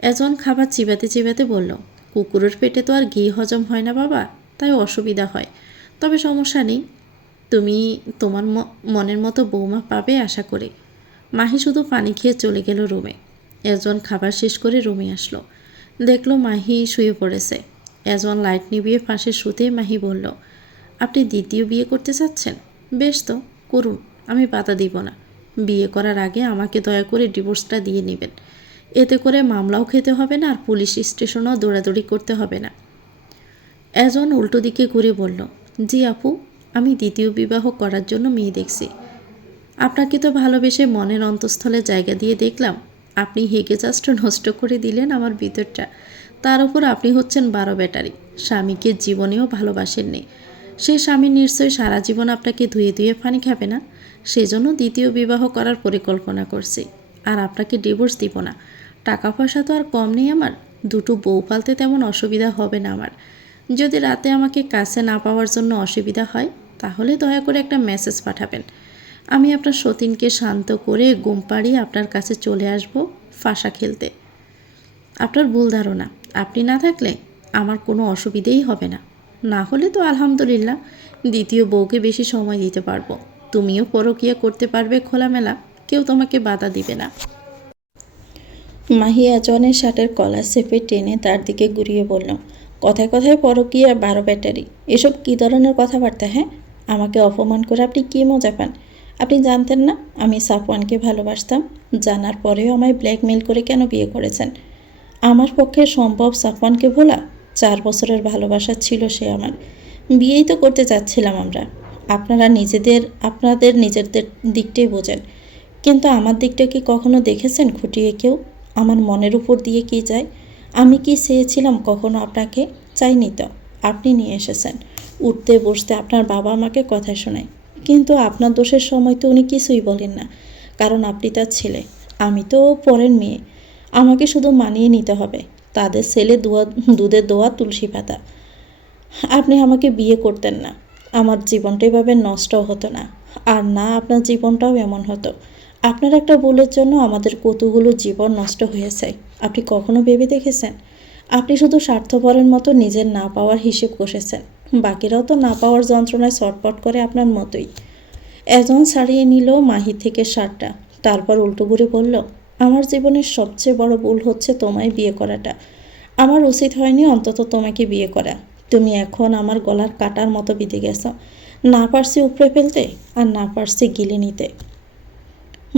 এজন খাবার চিবাতে চিবাতে বলল, কুকুরের পেটে তো আর ঘি হজম হয় না বাবা, তাই অসুবিধা হয়। তবে সমস্যা নেই, তুমি তোমার মনের মতো বৌমা পাবে আশা করি। মাহি শুধু পানি খেয়ে চলে গেল রুমে। এজন খাবার শেষ করে রুমে আসলো। দেখলো মাহি শুয়ে পড়েছে। এজন লাইট নিভিয়ে পাশে শুতে মাহি বলল, আপনি দ্বিতীয় বিয়ে করতে চাচ্ছেন? বেশ তো, করুন, আমি বাধা দিব না। বিয়ে করার আগে আমাকে দয়া করে ডিভোর্সটা দিয়ে নেবেন। এতে করে মামলাও খেতে হবে না, আর পুলিশ স্টেশনেও দৌড়াদৌড়ি করতে হবে না। এজন উল্টো দিকে ঘুরে বলল, জি আপু, আমি দ্বিতীয় বিবাহ করার জন্য মেয়ে দেখছি। আপনাকে তো ভালোবেসে মনের অন্তঃস্থলে জায়গা দিয়ে দেখলাম। আপনি হেগে জাস্ট নষ্ট করে দিলেন আমার ভিতরটা। তার উপর আপনি হচ্ছেন 12 ব্যাটারি। স্বামীকে জীবনেও ভালোবাসেননি। সে স্বামী নিশ্চয়ই সারা জীবন আপনাকে ধুয়ে ধুয়ে পানি খাবে না। সেজন্য দ্বিতীয় বিবাহ করার পরিকল্পনা করছি। আর আপনাকে ডিভোর্স দিব না। টাকা পয়সা তো আর কম নেই আমার। দুটো বউ পালতে তেমন অসুবিধা হবে না আমার। যদি রাতে আমাকে কাছে না পাওয়ার জন্য অসুবিধা হয়, তাহলে দয়া করে একটা মেসেজ পাঠাবেন। আমি আপনার সতীনকে শান্ত করে ঘুম পাড়িয়ে আপনার কাছে চলে আসব ফাঁসা খেলতে। আপনার ভুল ধারণা, আপনি না থাকলে আমার কোনো অসুবিধেই হবে না। না হলে তো আলহামদুলিল্লাহ, দ্বিতীয় বউকে বেশি সময় দিতে পারবো। তুমিও পরকীয়া করতে পারবে খোলামেলা, কেউ তোমাকে বাধা দিবে না। মাহি আজওয়ানের শার্টের কলার চেপে টেনে তার দিকে ঘুরিয়ে বলল, কথায় কথায় পরকীয়া, 12 ব্যাটারি, এসব কী ধরনের কথাবার্তা? হ্যাঁ, আমাকে অপমান করে আপনি কী মজা পান? আপনি জানতেন না আমি সাফওয়ানকে ভালোবাসতাম? জানার পরেও আমায় ব্ল্যাকমেল করে কেন বিয়ে করেছেন? আমার পক্ষে সম্ভব সাফওয়ানকে ভোলা? 4 বছরের ভালোবাসা ছিল সে আমার। বিয়েই তো করতে চাচ্ছিলাম আমরা। আপনাদের নিজেদের দিকটাই বোঝেন, কিন্তু আমার দিকটা কি কখনো দেখেছেন খুঁটিয়ে কেউ? আমার মনের উপর দিয়ে কি যায়? আমি কি চেয়েছিলাম কখনো আপনাকে? চাইনি তো। আপনি নিয়ে এসেছেন। উঠতে বসতে আপনার বাবা আমাকে কথা শোনায়, কিন্তু আপনার দোষের সময় তো উনি কিছুই বলেন না, কারণ আপনি তার ছেলে। আমি তো পরের মেয়ে, আমাকে শুধু মানিয়ে নিতে হবে। তাদের ছেলে দুধের দোয়া তুলসী পাতা। আপনি আমাকে বিয়ে করতেন না, আমার জীবনটা এভাবে নষ্ট হতো না। আর না, আপনার জীবনটাও এমন হতো। আপনার একটা ভুলের জন্য আমাদের কতগুলো জীবন নষ্ট হয়েছে, আপনি কখনো ভেবে দেখেছেন? আপনি শুধু স্বার্থপরের মতো নিজের না পাওয়ার হিসেব কষেছেন। বাকিরাও তো না পাওয়ার যন্ত্রণায় ছটফট করে আপনার মতোই। একজন ছাড়িয়ে নিল মাহি থেকে শার্টটা, তারপর উল্টো ঘুরে বলল, আমার জীবনের সবচেয়ে বড় ভুল হচ্ছে তোমায় বিয়ে করাটা। আমার উচিত হয়নি অন্তত তোমাকে বিয়ে করা। তুমি এখন আমার গলার কাটার মতো বিঁধে গেছো। না পারছি উপড়ে ফেলতে, আর না পারছি গিলে নিতে।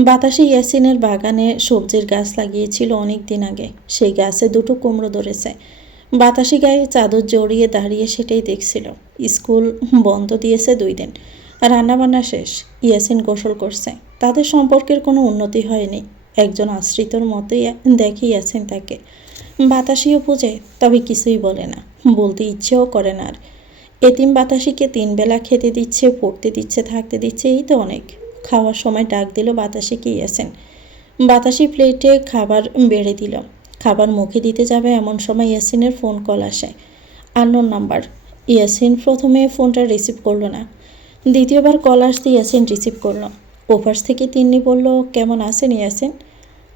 বাতাসে ইয়াসিনের বাগানে সবজির গাছ লাগিয়েছিল অনেক দিন আগে। সেই গাছে দুটো কুমড়ো ধরেছে। বাতাসি গায়ে চাদর জড়িয়ে দাঁড়িয়ে সেটাই দেখছিল। স্কুল বন্ধ দিয়েছে 2 দিন। রান্নাবান্না শেষ। ইয়াসিন গোসল করছে। তাদের সম্পর্কের কোনো উন্নতি হয়নি। একজন আশ্রিতর মতোই দেখে ইয়াসিন তাকে। বাতাসিও বোঝে, তবে কিছুই বলে না, বলতে ইচ্ছেও করে না আর। এতিম বাতাসিকে 3 বেলা খেতে দিচ্ছে, পড়তে দিচ্ছে, থাকতে দিচ্ছে, এই তো অনেক। খাওয়ার সময় ডাক দিল বাতাসিকে ইয়াসিন। বাতাসি প্লেটে খাবার বেড়ে দিল। খাবার মুখে দিতে যাবে এমন সময় ইয়াসিনের ফোন কল আসে। Unknown number. ইয়াসিন প্রথমে ফোনটা রিসিভ করলো না। দ্বিতীয়বার কল আসতে ইয়াসিন রিসিভ করলো। ওপাশ থেকে তিন্নি বলল, কেমন আছেন ইয়াসিন?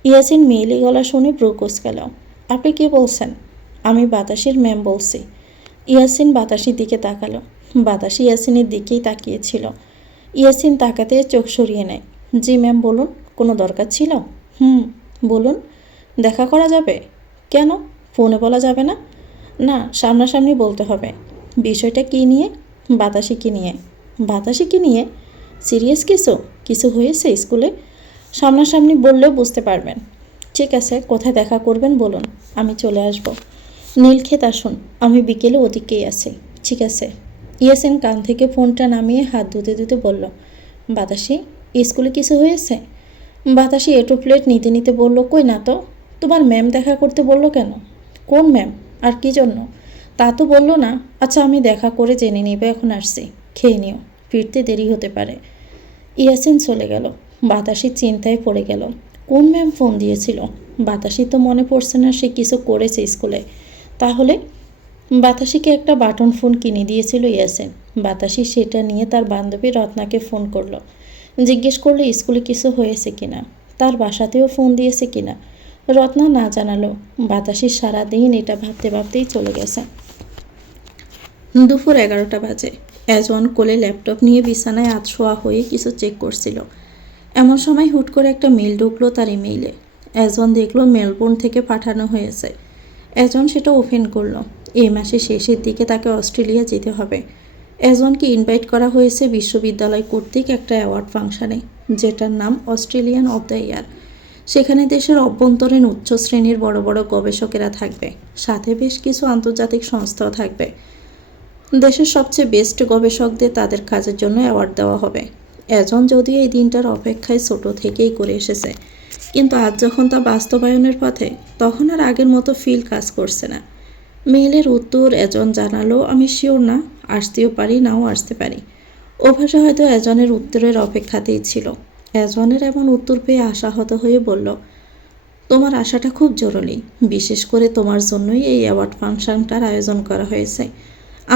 ইয়াসিন মেয়েলি গলা শুনে ব্রু কুঁচকাল। আপনি কি বলছেন? আমি বাতাসির ম্যাম বলছি। ইয়াসিন বাতাসির দিকে তাকালো। বাতাসি ইয়াসিনের দিকেই তাকিয়েছিল। ইয়াসিন তাকাতে চোখ সরিয়ে নেয়। জি ম্যাম, বলুন, কোনো দরকার ছিল? বলুন। দেখা করা যাবে? কেন, ফোনে বলা যাবে না? না, সামনাসামনি বলতে হবে। বিষয়টা কী নিয়ে? বাতাসিকে নিয়ে। বাতাসিকে নিয়ে? সিরিয়াস কিছু? কিছু হয়েছে স্কুলে? সামনাসামনি বললেও বুঝতে পারবেন। ঠিক আছে, কোথায় দেখা করবেন বলুন, আমি চলে আসব। নীলক্ষেত আসুন, আমি বিকেলে ওদিকেই আছি। ঠিক আছে। ইয়াসিন কান থেকে ফোনটা নামিয়ে হাত ধুতে ধুতে বলল, বাতাসি, স্কুলে কিছু হয়েছে? বাতাসি এটো প্লেট নিতে নিতে বলল, কই না তো। তোমার ম্যাম দেখা করতে বলল কেন? কোন ম্যাম? আর কি জন্য? তা তো বললো না। আচ্ছা, আমি দেখা করে জেনে নিব, এখন আসছি। খেয়ে নিও, ফিরতে দেরি হতে পারে। ইয়াসিন চলে গেল। বাতাসি চিন্তায় পড়ে গেল। কোন ম্যাম ফোন দিয়েছিল? বাতাসি তো মনে পড়ছে না সে কিছু করেছে স্কুলে। তাহলে বাতাসিকে একটা বাটন ফোন কিনে দিয়েছিল ইয়াসিন। বাতাসি সেটা নিয়ে তার বান্ধবী রত্নাকে ফোন করলো। জিজ্ঞেস করলো স্কুলে কিছু হয়েছে কিনা, তার বাসাতেও ফোন দিয়েছে কিনা। রত্না না জানালো। বাতাসি সারাদিন এটা ভাবতে ভাবতেই চলে গেছে। দুপুর 11টা বাজে। এজন কোলে ল্যাপটপ নিয়ে বিছানায় আধশোয়া হয়ে কিছু চেক করছিল। এমন সময় হুট করে একটা মেল ঢুকলো তার ইমেইলে। এজন দেখলো মেলবোর্ন থেকে পাঠানো হয়েছে। এজন সেটা ওপেন করলো। এই মাসের শেষের দিকে তাকে অস্ট্রেলিয়া যেতে হবে। এজনকে ইনভাইট করা হয়েছে বিশ্ববিদ্যালয় কর্তৃক একটা অ্যাওয়ার্ড ফাংশনে, যেটার নাম অস্ট্রেলিয়ান অব দ্য ইয়ার। সেখানে দেশের অভ্যন্তরীণ উচ্চ শ্রেণীর বড় বড় গবেষকেরা থাকবে, সাথে বেশ কিছু আন্তর্জাতিক সংস্থাও থাকবে। দেশের সবচেয়ে বেস্ট গবেষকদের তাদের কাজের জন্য অ্যাওয়ার্ড দেওয়া হবে। এজন যদিও এই দিনটার অপেক্ষায় ছোট থেকেই করে এসেছে, কিন্তু আজ যখন তা বাস্তবায়নের পথে, তখন আর আগের মতো ফিল কাজ করছে না। মেইলের উত্তর এজন জানালো, আমি শিওর না, আসতেও পারি, নাও আসতে পারি। অভ্যাসে হয়তো এজনের উত্তরের অপেক্ষাতেই ছিল। এজনের এমন উত্তর পেয়ে আশাহত হয়ে বলল, তোমার আশাটা খুব জরুরি। বিশেষ করে তোমার জন্যই এই অ্যাওয়ার্ড ফাংশনটার আয়োজন করা হয়েছে।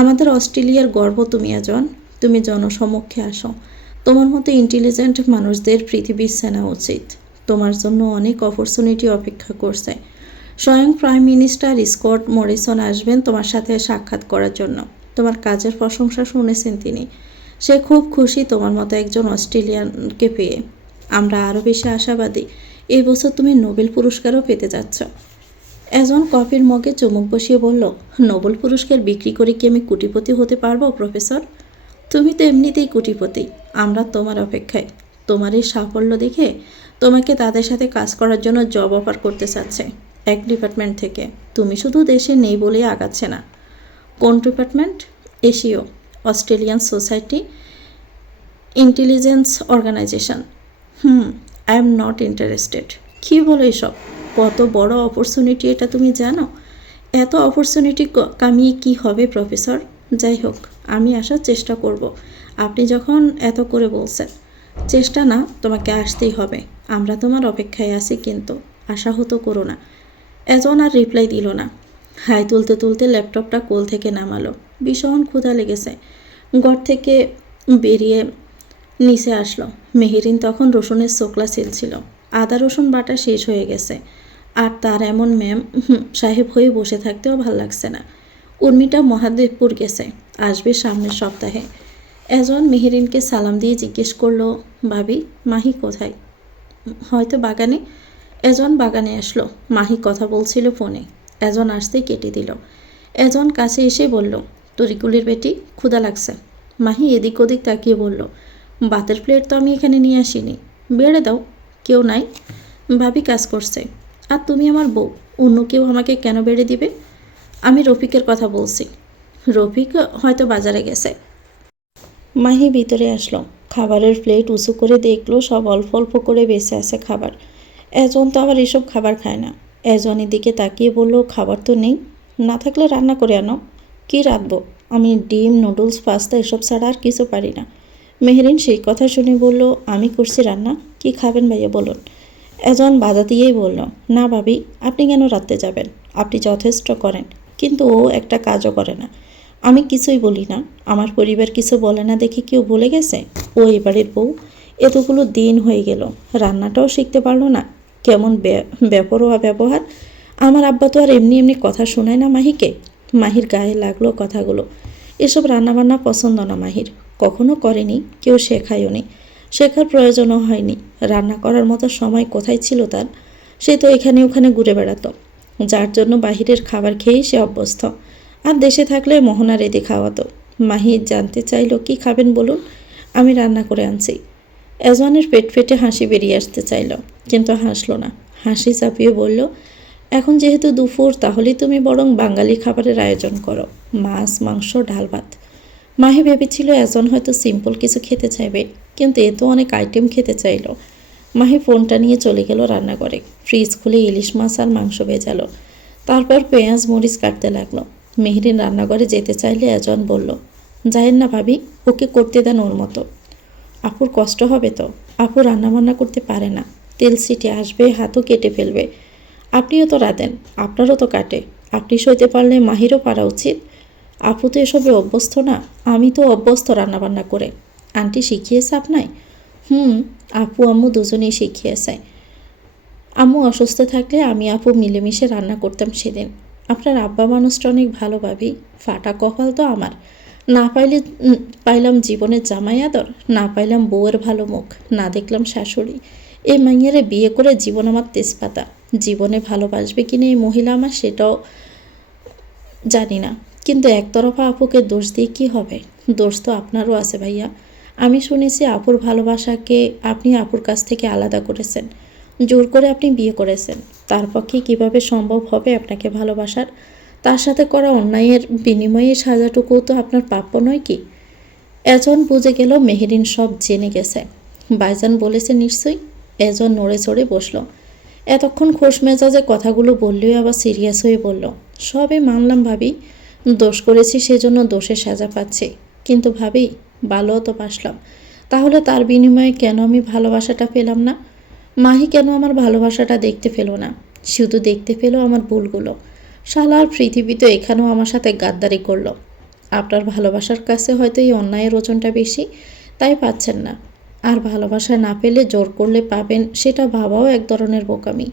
আমাদের অস্ট্রেলিয়ার গর্ব তুমি এজন। তুমি জনসমক্ষে আসো। তোমার মতো ইন্টেলিজেন্ট মানুষদের পৃথিবীর সেনা উচিত। তোমার জন্য অনেক অপরচুনিটি অপেক্ষা করছে। স্বয়ং প্রাইম মিনিস্টার স্কট মরিসন আসবেন তোমার সাথে সাক্ষাৎ করার জন্য। তোমার কাজের প্রশংসা শুনেছেন তিনি। সে খুব খুশি তোমার মতো একজন অস্ট্রেলিয়ানকে পেয়ে। আমরা আরও বেশি আশাবাদী, এই বছর তুমি নোবেল পুরস্কারও পেতে যাচ্ছ। এজন কফির মগে চুমুক বসিয়ে বলল, নোবেল পুরস্কার বিক্রি করে কি আমি কোটিপতি হতে পারবো প্রফেসর? তুমি তো এমনিতেই কোটিপতি। আমরা তোমার অপেক্ষায়। তোমার এই সাফল্য দেখে তোমাকে তাদের সাথে কাজ করার জন্য জব অফার করতে চাচ্ছে এক ডিপার্টমেন্ট থেকে। তুমি শুধু দেশে নেই বলেই আগাচ্ছে না। কোন department? ASIO, Australian society intelligence organisation. I am not interested. কী বলো এসব? কত বড় অপরচুনিটি এটা তুমি জানো? এত অপরচুনিটি কামিয়ে কি হবে প্রফেসর? যাই হোক, আমি আসার চেষ্টা করব। আপনি যখন এত করে বলছেন, চেষ্টা না, তোমাকে আসতেই হবে। আমরা তোমার অপেক্ষায় আছি, কিন্তু আশাহত করো না। এজন আর রিপ্লাই দিল না। হাই তুলতে তুলতে ল্যাপটপটা কোল থেকে নামালো। ভীষণ ক্ষুধা লেগেছে। ঘর থেকে বেরিয়ে নিচে আসলো। মেহেরিন তখন রসুনের চোকলা ছিল। আদা রসুন বাটা শেষ হয়ে গেছে। আর তার এমন ম্যাম সাহেব হয়ে বসে থাকতেও ভাল লাগছে না। উর্মিটা মহাদেবপুর গেছে, আসবে সামনের সপ্তাহে। এজন মেহেরিনকে সালাম দিয়ে জিজ্ঞেস করলো, ভাবি মাহি কোথায়? হয়তো বাগানে। এজন বাগানে আসলো। মাহি কথা বলছিল ফোনে। এজন আসতেই কেটে দিল। এজন কাছে এসে বলল, তরিকুলের বেটি, ক্ষুধা লাগছে। মাহি এদিক ওদিক তাকিয়ে বলল, ভাতের প্লেট তো আমি এখানে নিয়ে আসিনি। বেড়ে দাও। কেউ নাই। ভাবি কাজ করছে। আর তুমি আমার বউ, অন্য কেউ আমাকে কেন বেড়ে দিবে? আমি রফিকের কথা বলছি। রফিক হয়তো বাজারে গেছে। মাহি ভিতরে আসলো। খাবারের প্লেট উঁচু করে দেখলো সব অল্প অল্প করে বেঁচে আছে খাবার। এজন তো আবার এসব খাবার খায় না। এজনের দিকে তাকিয়ে বলল, খাবার তো নেই। না থাকলে রান্না করে আনো। কি রাঁধবো? আমি ডিম, নুডলস, পাস্তা এসব ছাড়া আর কিছু পারি না। মেহরিন সেই কথা শুনে বলল, আমি করছি রান্না। কি খাবেন ভাইয়া বলুন। এজন বাধা দিয়েই বলল, না ভাবি, আপনি কেন রাঁধতে যাবেন? আপনি যথেষ্ট করেন, কিন্তু ও একটা কাজও করে না। আমি কিছুই বলি না, আমার পরিবার কিছু বলে না দেখে কেউ বলে গেছে ও এবারের বউ? এতগুলো দিন হয়ে গেল, রান্নাটাও শিখতে পারলো না। কেমন বেপরোয়া ব্যবহার। আমার আব্বা তো আর এমনি এমনি কথা শোনায় না মাহিকে। মাহির গায়ে লাগলো কথাগুলো। এসব রান্নাবান্না পছন্দ না মাহির, কখনো করেনি, কেউ শেখায়ও নি, শেখার প্রয়োজনও হয়নি। রান্না করার মতো সময় কোথায় ছিল তার? সে তো এখানে ওখানে ঘুরে বেড়াতো, যার জন্য বাহিরের খাবার খেয়েই সে অভ্যস্ত। আর দেশে থাকলে মোহনা রেঁধে খাওয়াতো। মাহি জানতে চাইল, কি খাবেন বলুন, আমি রান্না করে আনছি। এজনের পেট ফেটে হাসি বেরিয়ে আসতে চাইল, কিন্তু হাসলো না। হাসি চাপিয়ে বলল, এখন যেহেতু দুপুর, তাহলেই তুমি বরং বাঙালি খাবারের আয়োজন করো, মাছ, মাংস, ডাল ভাত। মাহি ভেবেছিল এজন হয়তো সিম্পল কিছু খেতে চাইবে, কিন্তু এ তো অনেক আইটেম খেতে চাইল। মাহি ফোনটা নিয়ে চলে গেল রান্নাঘরে। ফ্রিজ খুলে ইলিশ মাছ আর মাংস ভেজালো। তারপর পেঁয়াজ মরিচ কাটতে লাগলো। মেহরিন রান্নাঘরে যেতে চাইলে এজন বলল, যায়েন না ভাবি, ওকে করতে দেন ওর মতো। আপুর কষ্ট হবে তো। আপু রান্নাবান্না করতে পারে না, তেল ছিটে আসবে, হাতও কেটে ফেলবে। আপনিও তো রাঁধেন, আপনারও তো কাটে। আপনি সইতে পারলে মাহিরও পারা উচিত। আপু তো এসবে অভ্যস্ত না। আমি তো অভ্যস্ত রান্নাবান্না করে। আন্টি শিখিয়েছে আপনায়? আপু আম্মু দুজনেই শিখিয়েছে। আম্মু অসুস্থ থাকলে আমি আপু মিলেমিশে রান্না করতাম সেদিন। আপনার আব্বা মানুষটা অনেক ভালো ভাবি। ফাটা কপাল তো আমার। না পাইলাম জীবনের জামাই আদর, না পাইলাম বউয়ের ভালো মুখ, না দেখলাম শাশুড়ি। এই মাইয়ারে বিয়ে করে জীবন আমার তেজপাতা। জীবনে ভালোবাসবে কিনা এই মহিলা আমার সেটাও জানি না। কিন্তু একতরফা আপুকে দোষ দিয়ে কি হবে? দোষ তো আপনারও আছে ভাইয়া। আমি শুনেছি আপুর ভালোবাসাকে আপনি আপুর কাছ থেকে আলাদা করেছেন, জোর করে আপনি বিয়ে করেছেন। তার পক্ষে কীভাবে সম্ভব হবে আপনাকে ভালোবাসার? তার সাথে করা অন্যায়ের বিনিময়ে সাজাটুকুও তো আপনার প্রাপ্য নয় কি? এজন বুঝে গেল মেহেরিন সব জেনে গেছে। ভাইজান বলেছে নিশ্চয়ই। এজন নড়ে চড়ে বসল। এতক্ষণ খোশ মেজাজে কথাগুলো বললেও আবার সিরিয়াস হয়ে বলল, সবে মানলাম ভাবি, দোষ করেছি সেজন্য দোষের সাজা পাচ্ছি। কিন্তু ভাবি, ভালোও তো বাসলাম, তাহলে তার বিনিময়ে কেন আমি ভালোবাসাটা পেলাম না? মাহি কেন আমার ভালোবাসাটা দেখতে পেল না? শুধু দেখতে পেল আমার ভুলগুলো। শালার পৃথিবী তো এখানেও আমার সাথে গাদ্দারি করলো। আপনার ভালোবাসার কাছে হয়তো এই অন্যায়ের ওজনটা বেশি, তাই পাচ্ছেন না। আর ভালোবাসা না পেলে জোর করলে পাবেন, সেটা ভাবাও এক ধরনের বোকামি।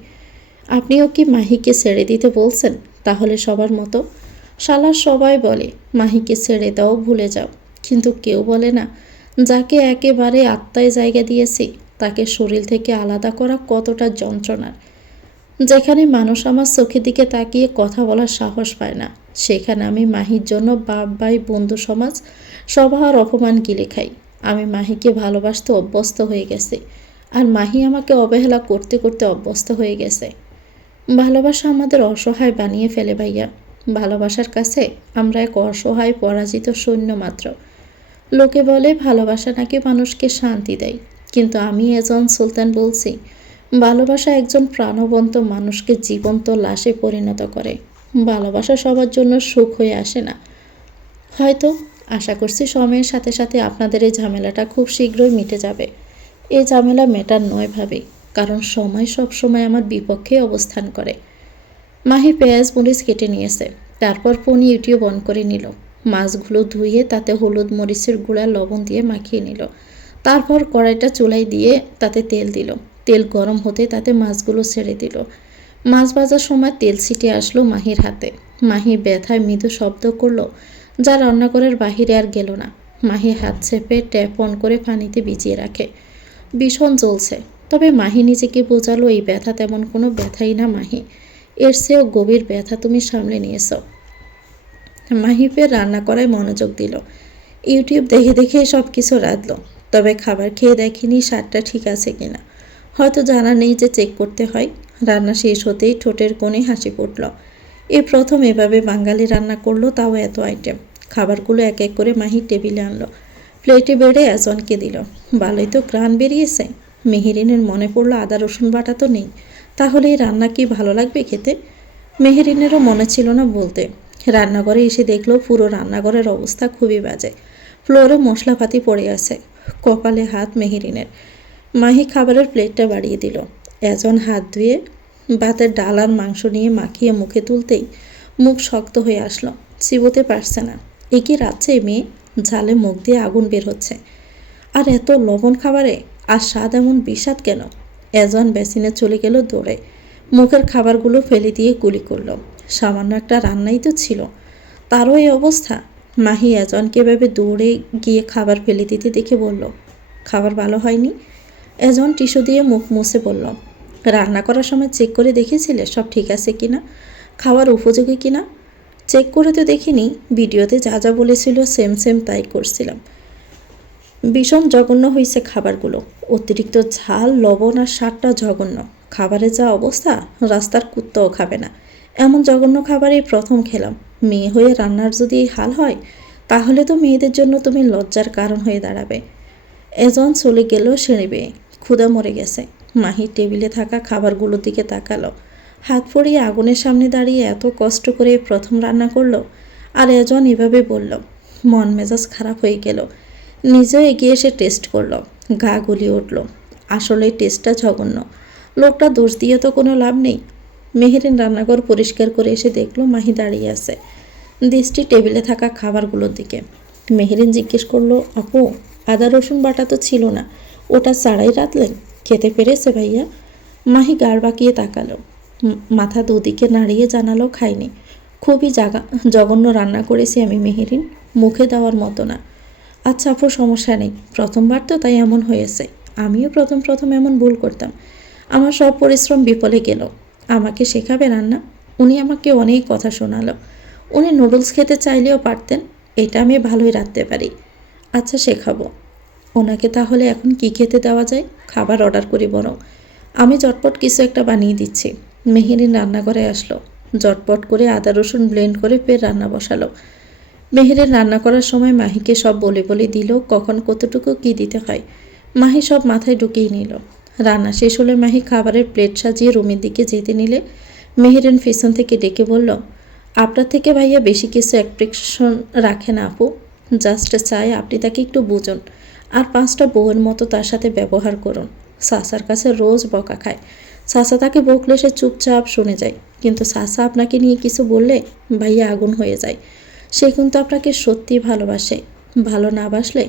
আপনিও কি মাহিকে ছেড়ে দিতে বলছেন? তাহলে সবার মতো। শালার সবাই বলে মাহিকে ছেড়ে দাও, ভুলে যাও, কিন্তু কেউ বলে না যাকে একেবারে আত্মায় জায়গা দিয়েছি তাকে শরীর থেকে আলাদা করা কতটা যন্ত্রণার। যেখানে মানুষ আমার চোখের দিকে তাকিয়ে কথা বলার সাহস পায় না, সেখানে আমি মাহির জন্য বাপ ভাই বন্ধু সমাজ সবার অপমান গিলে খাই। আমি মাহিকে ভালোবাসতে অভ্যস্ত হয়ে গেছি, আর মাহি আমাকে অবহেলা করতে করতে অভ্যস্ত হয়ে গেছে। ভালোবাসা আমাদের অসহায় বানিয়ে ফেলে ভাইয়া। ভালোবাসার কাছে আমরা এক অসহায় পরাজিত সৈন্য মাত্র। লোকে বলে ভালোবাসা নাকি মানুষকে শান্তি দেয়, কিন্তু আমি এজন সুলতান বলছি, ভালোবাসা একজন প্রাণবন্ত মানুষকে জীবন্ত লাশে পরিণত করে। ভালোবাসা সবার জন্য সুখ হয়ে আসে না। হয়তো আশা করছি সময়ের সাথে সাথে আপনাদের এই ঝামেলাটা খুব শীঘ্রই মিটে যাবে। এই ঝামেলা মেটার নয় ভাবি, কারণ সময় সব সময় আমার বিপক্ষে অবস্থান করে। মাহি পেঁয়াজ মরিচ কেটে নিয়েছে, তারপর ফোন ইউটিউব অন করে নিল। মাছগুলো ধুয়ে তাতে হলুদ মরিচের গুঁড়া লবণ দিয়ে মাখিয়ে নিল। তারপর কড়াইটা চুলায় দিয়ে তাতে তেল দিল। তেল গরম হতে তাতে মাছগুলো ছেড়ে দিল। মাছ ভাজার সময় তেল ছিটে আসলো মাহির হাতে। মাহি ব্যথায় মৃদু শব্দ করলো, যা রান্নাঘরের বাহিরে আর গেল না। মাহি হাত চেপে ট্যাপ অন করে পানিতে ভিজিয়ে রাখে। ভীষণ জ্বলছে, তবে মাহি নিজেকে বোঝালো এই ব্যথা তেমন কোনো ব্যথাই না মাহি, এর চেয়েও গভীর ব্যথা তুমি সামলে নিয়েছ। মাহি ফের রান্না করায় মনোযোগ দিল। ইউটিউব দেখে দেখে সব কিছু রাঁধল, তবে খাবার খেয়ে দেখেনি স্বাদটা ঠিক আছে কিনা। হয়তো জানা নেই যে চেক করতে হয়। রান্না শেষ হতেই ঠোঁটের কোণে হাসি ফুটল। এই প্রথম এভাবে বাঙালি রান্না করলো, তাও এত আইটেম। খাবারগুলো এক এক করে মাহি টেবিলে আনলো, প্লেটে বেড়ে একজনকে দিল। ভালোই তো ঘ্রাণ বেরিয়েছে। মেহেরিনের মনে পড়লো আদা রসুন বাটা তো নেই, তাহলে এই রান্না কি ভালো লাগবে খেতে? মেহেরিনেরও মনে ছিল না বলতে। রান্নাঘরে এসে দেখলো পুরো রান্নাঘরের অবস্থা খুবই বাজে। ফ্লোরে মশলাপাতি পড়ে আছে। কপালে হাত মেহেরিনের। মাহি খাবারের প্লেটটা বাড়িয়ে দিল। একজন হাত ধুয়ে ভাতের ডাল আর মাংস নিয়ে মাখিয়ে মুখে তুলতেই মুখ শক্ত হয়ে আসলো, চিবোতে পারছে না। এ কি রাচ্ছে মেয়ে? ঝালে মুখ দিয়ে আগুন বের হচ্ছে। আর এত লবণ খাবারে, আর স্বাদ এমন বিষাদ কেন? একজন বেসিনে চলে গেল দৌড়ে, মুখের খাবারগুলো ফেলে দিয়ে গুলি করলো। সামান্য একটা রান্নাই তো ছিল, তারও এই অবস্থা। মাহি এজনকে ভেবে দৌড়ে গিয়ে খাবার ফেলে দিতে দেখে বলল, খাবার ভালো হয়নি? এজন টিস্যু দিয়ে মুখ মুছে বলল, রান্না করার সময় চেক করে দেখেছিলে সব ঠিক আছে কিনা, খাওয়ার উপযোগী কিনা? চেক করে তো দেখিনি, ভিডিওতে যা যা বলেছিল সেম সেম তাই করছিলাম। ভীষণ জঘন্য হয়েছে খাবারগুলো। অতিরিক্ত ঝাল, লবণ আর স্বাদটা জঘন্য। খাবারের যা অবস্থা, রাস্তার কুত্তাও খাবে না। এমন জঘন্য খাবারই প্রথম খেলাম। মেয়ে হয়ে রান্নার যদি এই হাল হয়, তাহলে তো মেয়েদের জন্য তুমি লজ্জার কারণ হয়ে দাঁড়াবে। এজন চলে গেল সিঁড়ি বেয়ে। ক্ষুধা মরে গেছে। মাহি টেবিলে থাকা খাবারগুলোর দিকে তাকালো। হাত পড়িয়ে আগুনের সামনে দাঁড়িয়ে এত কষ্ট করে প্রথম রান্না করলো, আর এজন এভাবে বলল। মন মেজাজ খারাপ হয়ে গেল। নিজেও এগিয়ে এসে টেস্ট করলো। গা গুলিয়ে উঠল। আসলে টেস্টটা জঘন্য। লোকটা দোষ দিয়ে তো কোনো লাভ নেই। মেহেরিন রান্নাঘর পরিষ্কার করে এসে দেখলো মাহি দাঁড়িয়ে আছে, দৃষ্টি টেবিলে থাকা খাবারগুলোর দিকে। মেহেরিন জিজ্ঞেস করলো, আপু, আদা রসুন বাটা তো ছিল না, ওটা ছাড়াই রাঁধলেন? খেতে পেরেছে ভাইয়া? মাহি গাড় বাঁকিয়ে তাকালো। মাথা দুদিকে নাড়িয়ে জানালো, খাইনি। খুবই জঘন্য রান্না করেছি আমি মেহেরিন, মুখে দেওয়ার মতো না। আচ্ছা আপু, সমস্যা নেই, প্রথমবার তো তাই এমন হয়েছে। আমিও প্রথম এমন ভুল করতাম। আমার সব পরিশ্রম বিফলে গেল। আমাকে শেখাবে রান্না? উনি আমাকে অনেক কথা শোনালো। উনি নুডলস খেতে চাইলেও পারতেন, এটা আমি ভালোই রাঁধতে পারি। আচ্ছা শেখাবো। ওনাকে তাহলে এখন কি খেতে দেওয়া যায়? খাবার অর্ডার করি বরং। আমি ঝটপট কিছু একটা বানিয়ে দিচ্ছি। মেহেরিন রান্নাঘরে আসলো। ঝটপট করে আদা রসুন ব্লেন্ড করে ফের রান্না বসালো। মেহেরের রান্না করার সময় মাহিকে সব বলে বলে দিল কখন কতটুকু কি দিতে হয়। মাহি সব মাথায় ঢুকিয়ে নিল। রান্না শেষ হলে মাহি খাবারের প্লেট সাজিয়ে রুমের দিকে যেতে নিলে মেহেরিন পেছন থেকে ডেকে বলল, আপনার থেকে ভাইয়া বেশি কিছু এক্সপেকশন রাখে না আপু। জাস্ট চাই আপনি তাকে একটু বুঝুন, আর 5টা বউয়ের মতো তার সাথে ব্যবহার করুন। সাসার কাছে রোজ বকা খায়। সাসা তাকে বকলে সে চুপচাপ শুনে যায়, কিন্তু সাসা আপনাকে নিয়ে কিছু বললে ভাইয়া আগুন হয়ে যায়। সে কিন্তু আপনাকে সত্যি ভালোবাসে। ভালো না বাসলে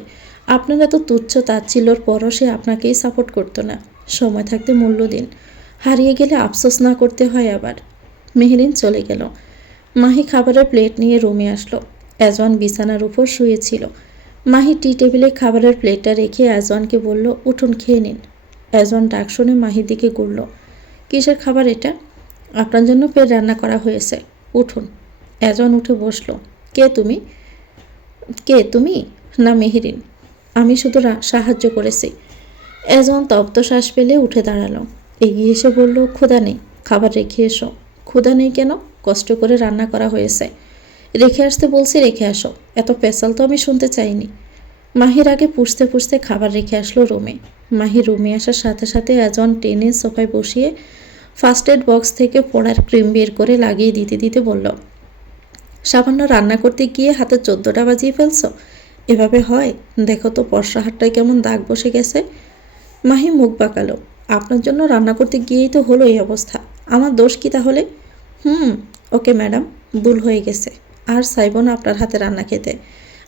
আপনারা তো তুচ্ছ তাচ্ছিল্যর পরও সে আপনাকেই সাপোর্ট করতো না। সময় থাকতে মূল্য দিন, হারিয়ে গেলে আফসোস না করতে হয় আবার। মেহেরিন চলে গেল। মাহি খাবারের প্লেট নিয়ে রুমে আসলো। এজওয়ান বিছানার উপর শুয়েছিল। মাহি টি টেবিলে খাবারের প্লেটটা রেখে এজওয়ানকে বলল, উঠুন খেয়ে নিন। এজওয়ান ডাক শুনে মাহির দিকে ঘুরল। কিসের খাবার এটা? আপনার জন্য ফের রান্না করা হয়েছে, উঠুন। এজওয়ান উঠে বসলো। কে তুমি? কে তুমি? না মেহেরিন, আমি শুধু সাহায্য করেছি। এজন তপ্ত শ্বাস পেলে উঠে দাঁড়ালো। এগিয়ে এসে বলল, ক্ষুধা নেই, খাবার রেখে এসো। ক্ষুধা নেই কেন? কষ্ট করে রান্না করা হয়েছে। রেখে আসতে বলছি, রেখে আসো। এত পেশাল তো আমি শুনতে চাইনি। মাহির আগে পুষতে পুষতে খাবার রেখে আসলো রুমে। মাহি রুমে আসার সাথে সাথে এজন টেনে সোফায় বসিয়ে ফার্স্ট এড বক্স থেকে পোড়ার ক্রিম বের করে লাগিয়ে দিতে দিতে বলল, সামান্য রান্না করতে গিয়ে হাতে 14টা বাজিয়ে ফেলছো? এভাবে হয়? দেখো তো পরশা হাতটায় কেমন দাগ বসে গেছে। মাহি মুখ বাঁকালো। আপনার জন্য রান্না করতে গিয়েই তো হলো এই অবস্থা। আমার দোষ কি তাহলে? ওকে ম্যাডাম, ভুল হয়ে গেছে। আর চাইব না আপনার হাতে রান্না খেতে।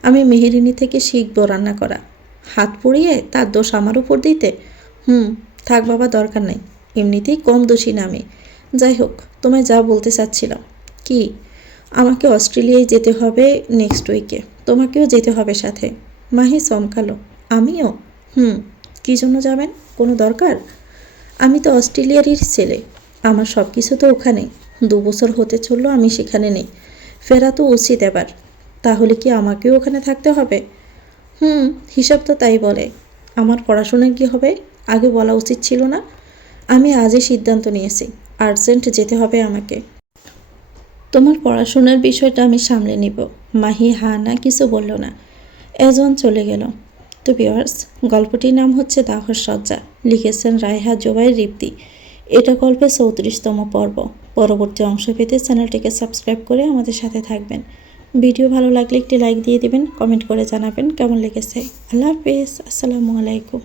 আমি মেহেরিনি থেকে শিখব রান্না করা। হাত পুড়িয়ে তার দোষ আমার উপর দিতে? থাক বাবা, দরকার নাই। এমনিতেই কম দোষী না আমি। যাই হোক, তোমায় যা বলতে চাচ্ছিলাম। কি? আমাকে অস্ট্রেলিয়ায় যেতে হবে নেক্সট উইকে। তোমাকেও যেতে হবে সাথে। মাহি চমকালো। আমিও? কী জন্য যাবেন? কোনো দরকার? আমি তো অস্ট্রেলিয়ারই ছেলে। আমার সব কিছু তো ওখানে। 2 বছর হতে চললো আমি সেখানে নেই। ফেরা তো উচিত এবার। তাহলে কি আমাকেও ওখানে থাকতে হবে? হিসাব তো তাই বলে। আমার পড়াশোনার কি হবে? আগে বলা উচিত ছিল না? আমি আজই সিদ্ধান্ত নিয়েছি, আর্জেন্ট যেতে হবে আমাকে। তোমার পড়াশোনার বিষয়টা আমি সামলে নিব। মাহি না কিছু বলল না। এজন চলে গেল। তো ভিউয়ার্স, গল্পটির নাম হচ্ছে দাহর সজ্জা। লিখেছেন রায়হা জোবাইর রিপ্তি। এটা গল্পের 34তম পর্ব। পরবর্তী অংশ পেতে চ্যানেলটিকে সাবস্ক্রাইব করে আমাদের সাথে থাকবেন। ভিডিও ভালো লাগলে একটি লাইক দিয়ে দিবেন, কমেন্ট করে জানাবেন কেমন লেগেছে। আল্লাহ হাফেজ, আসসালামু আলাইকুম।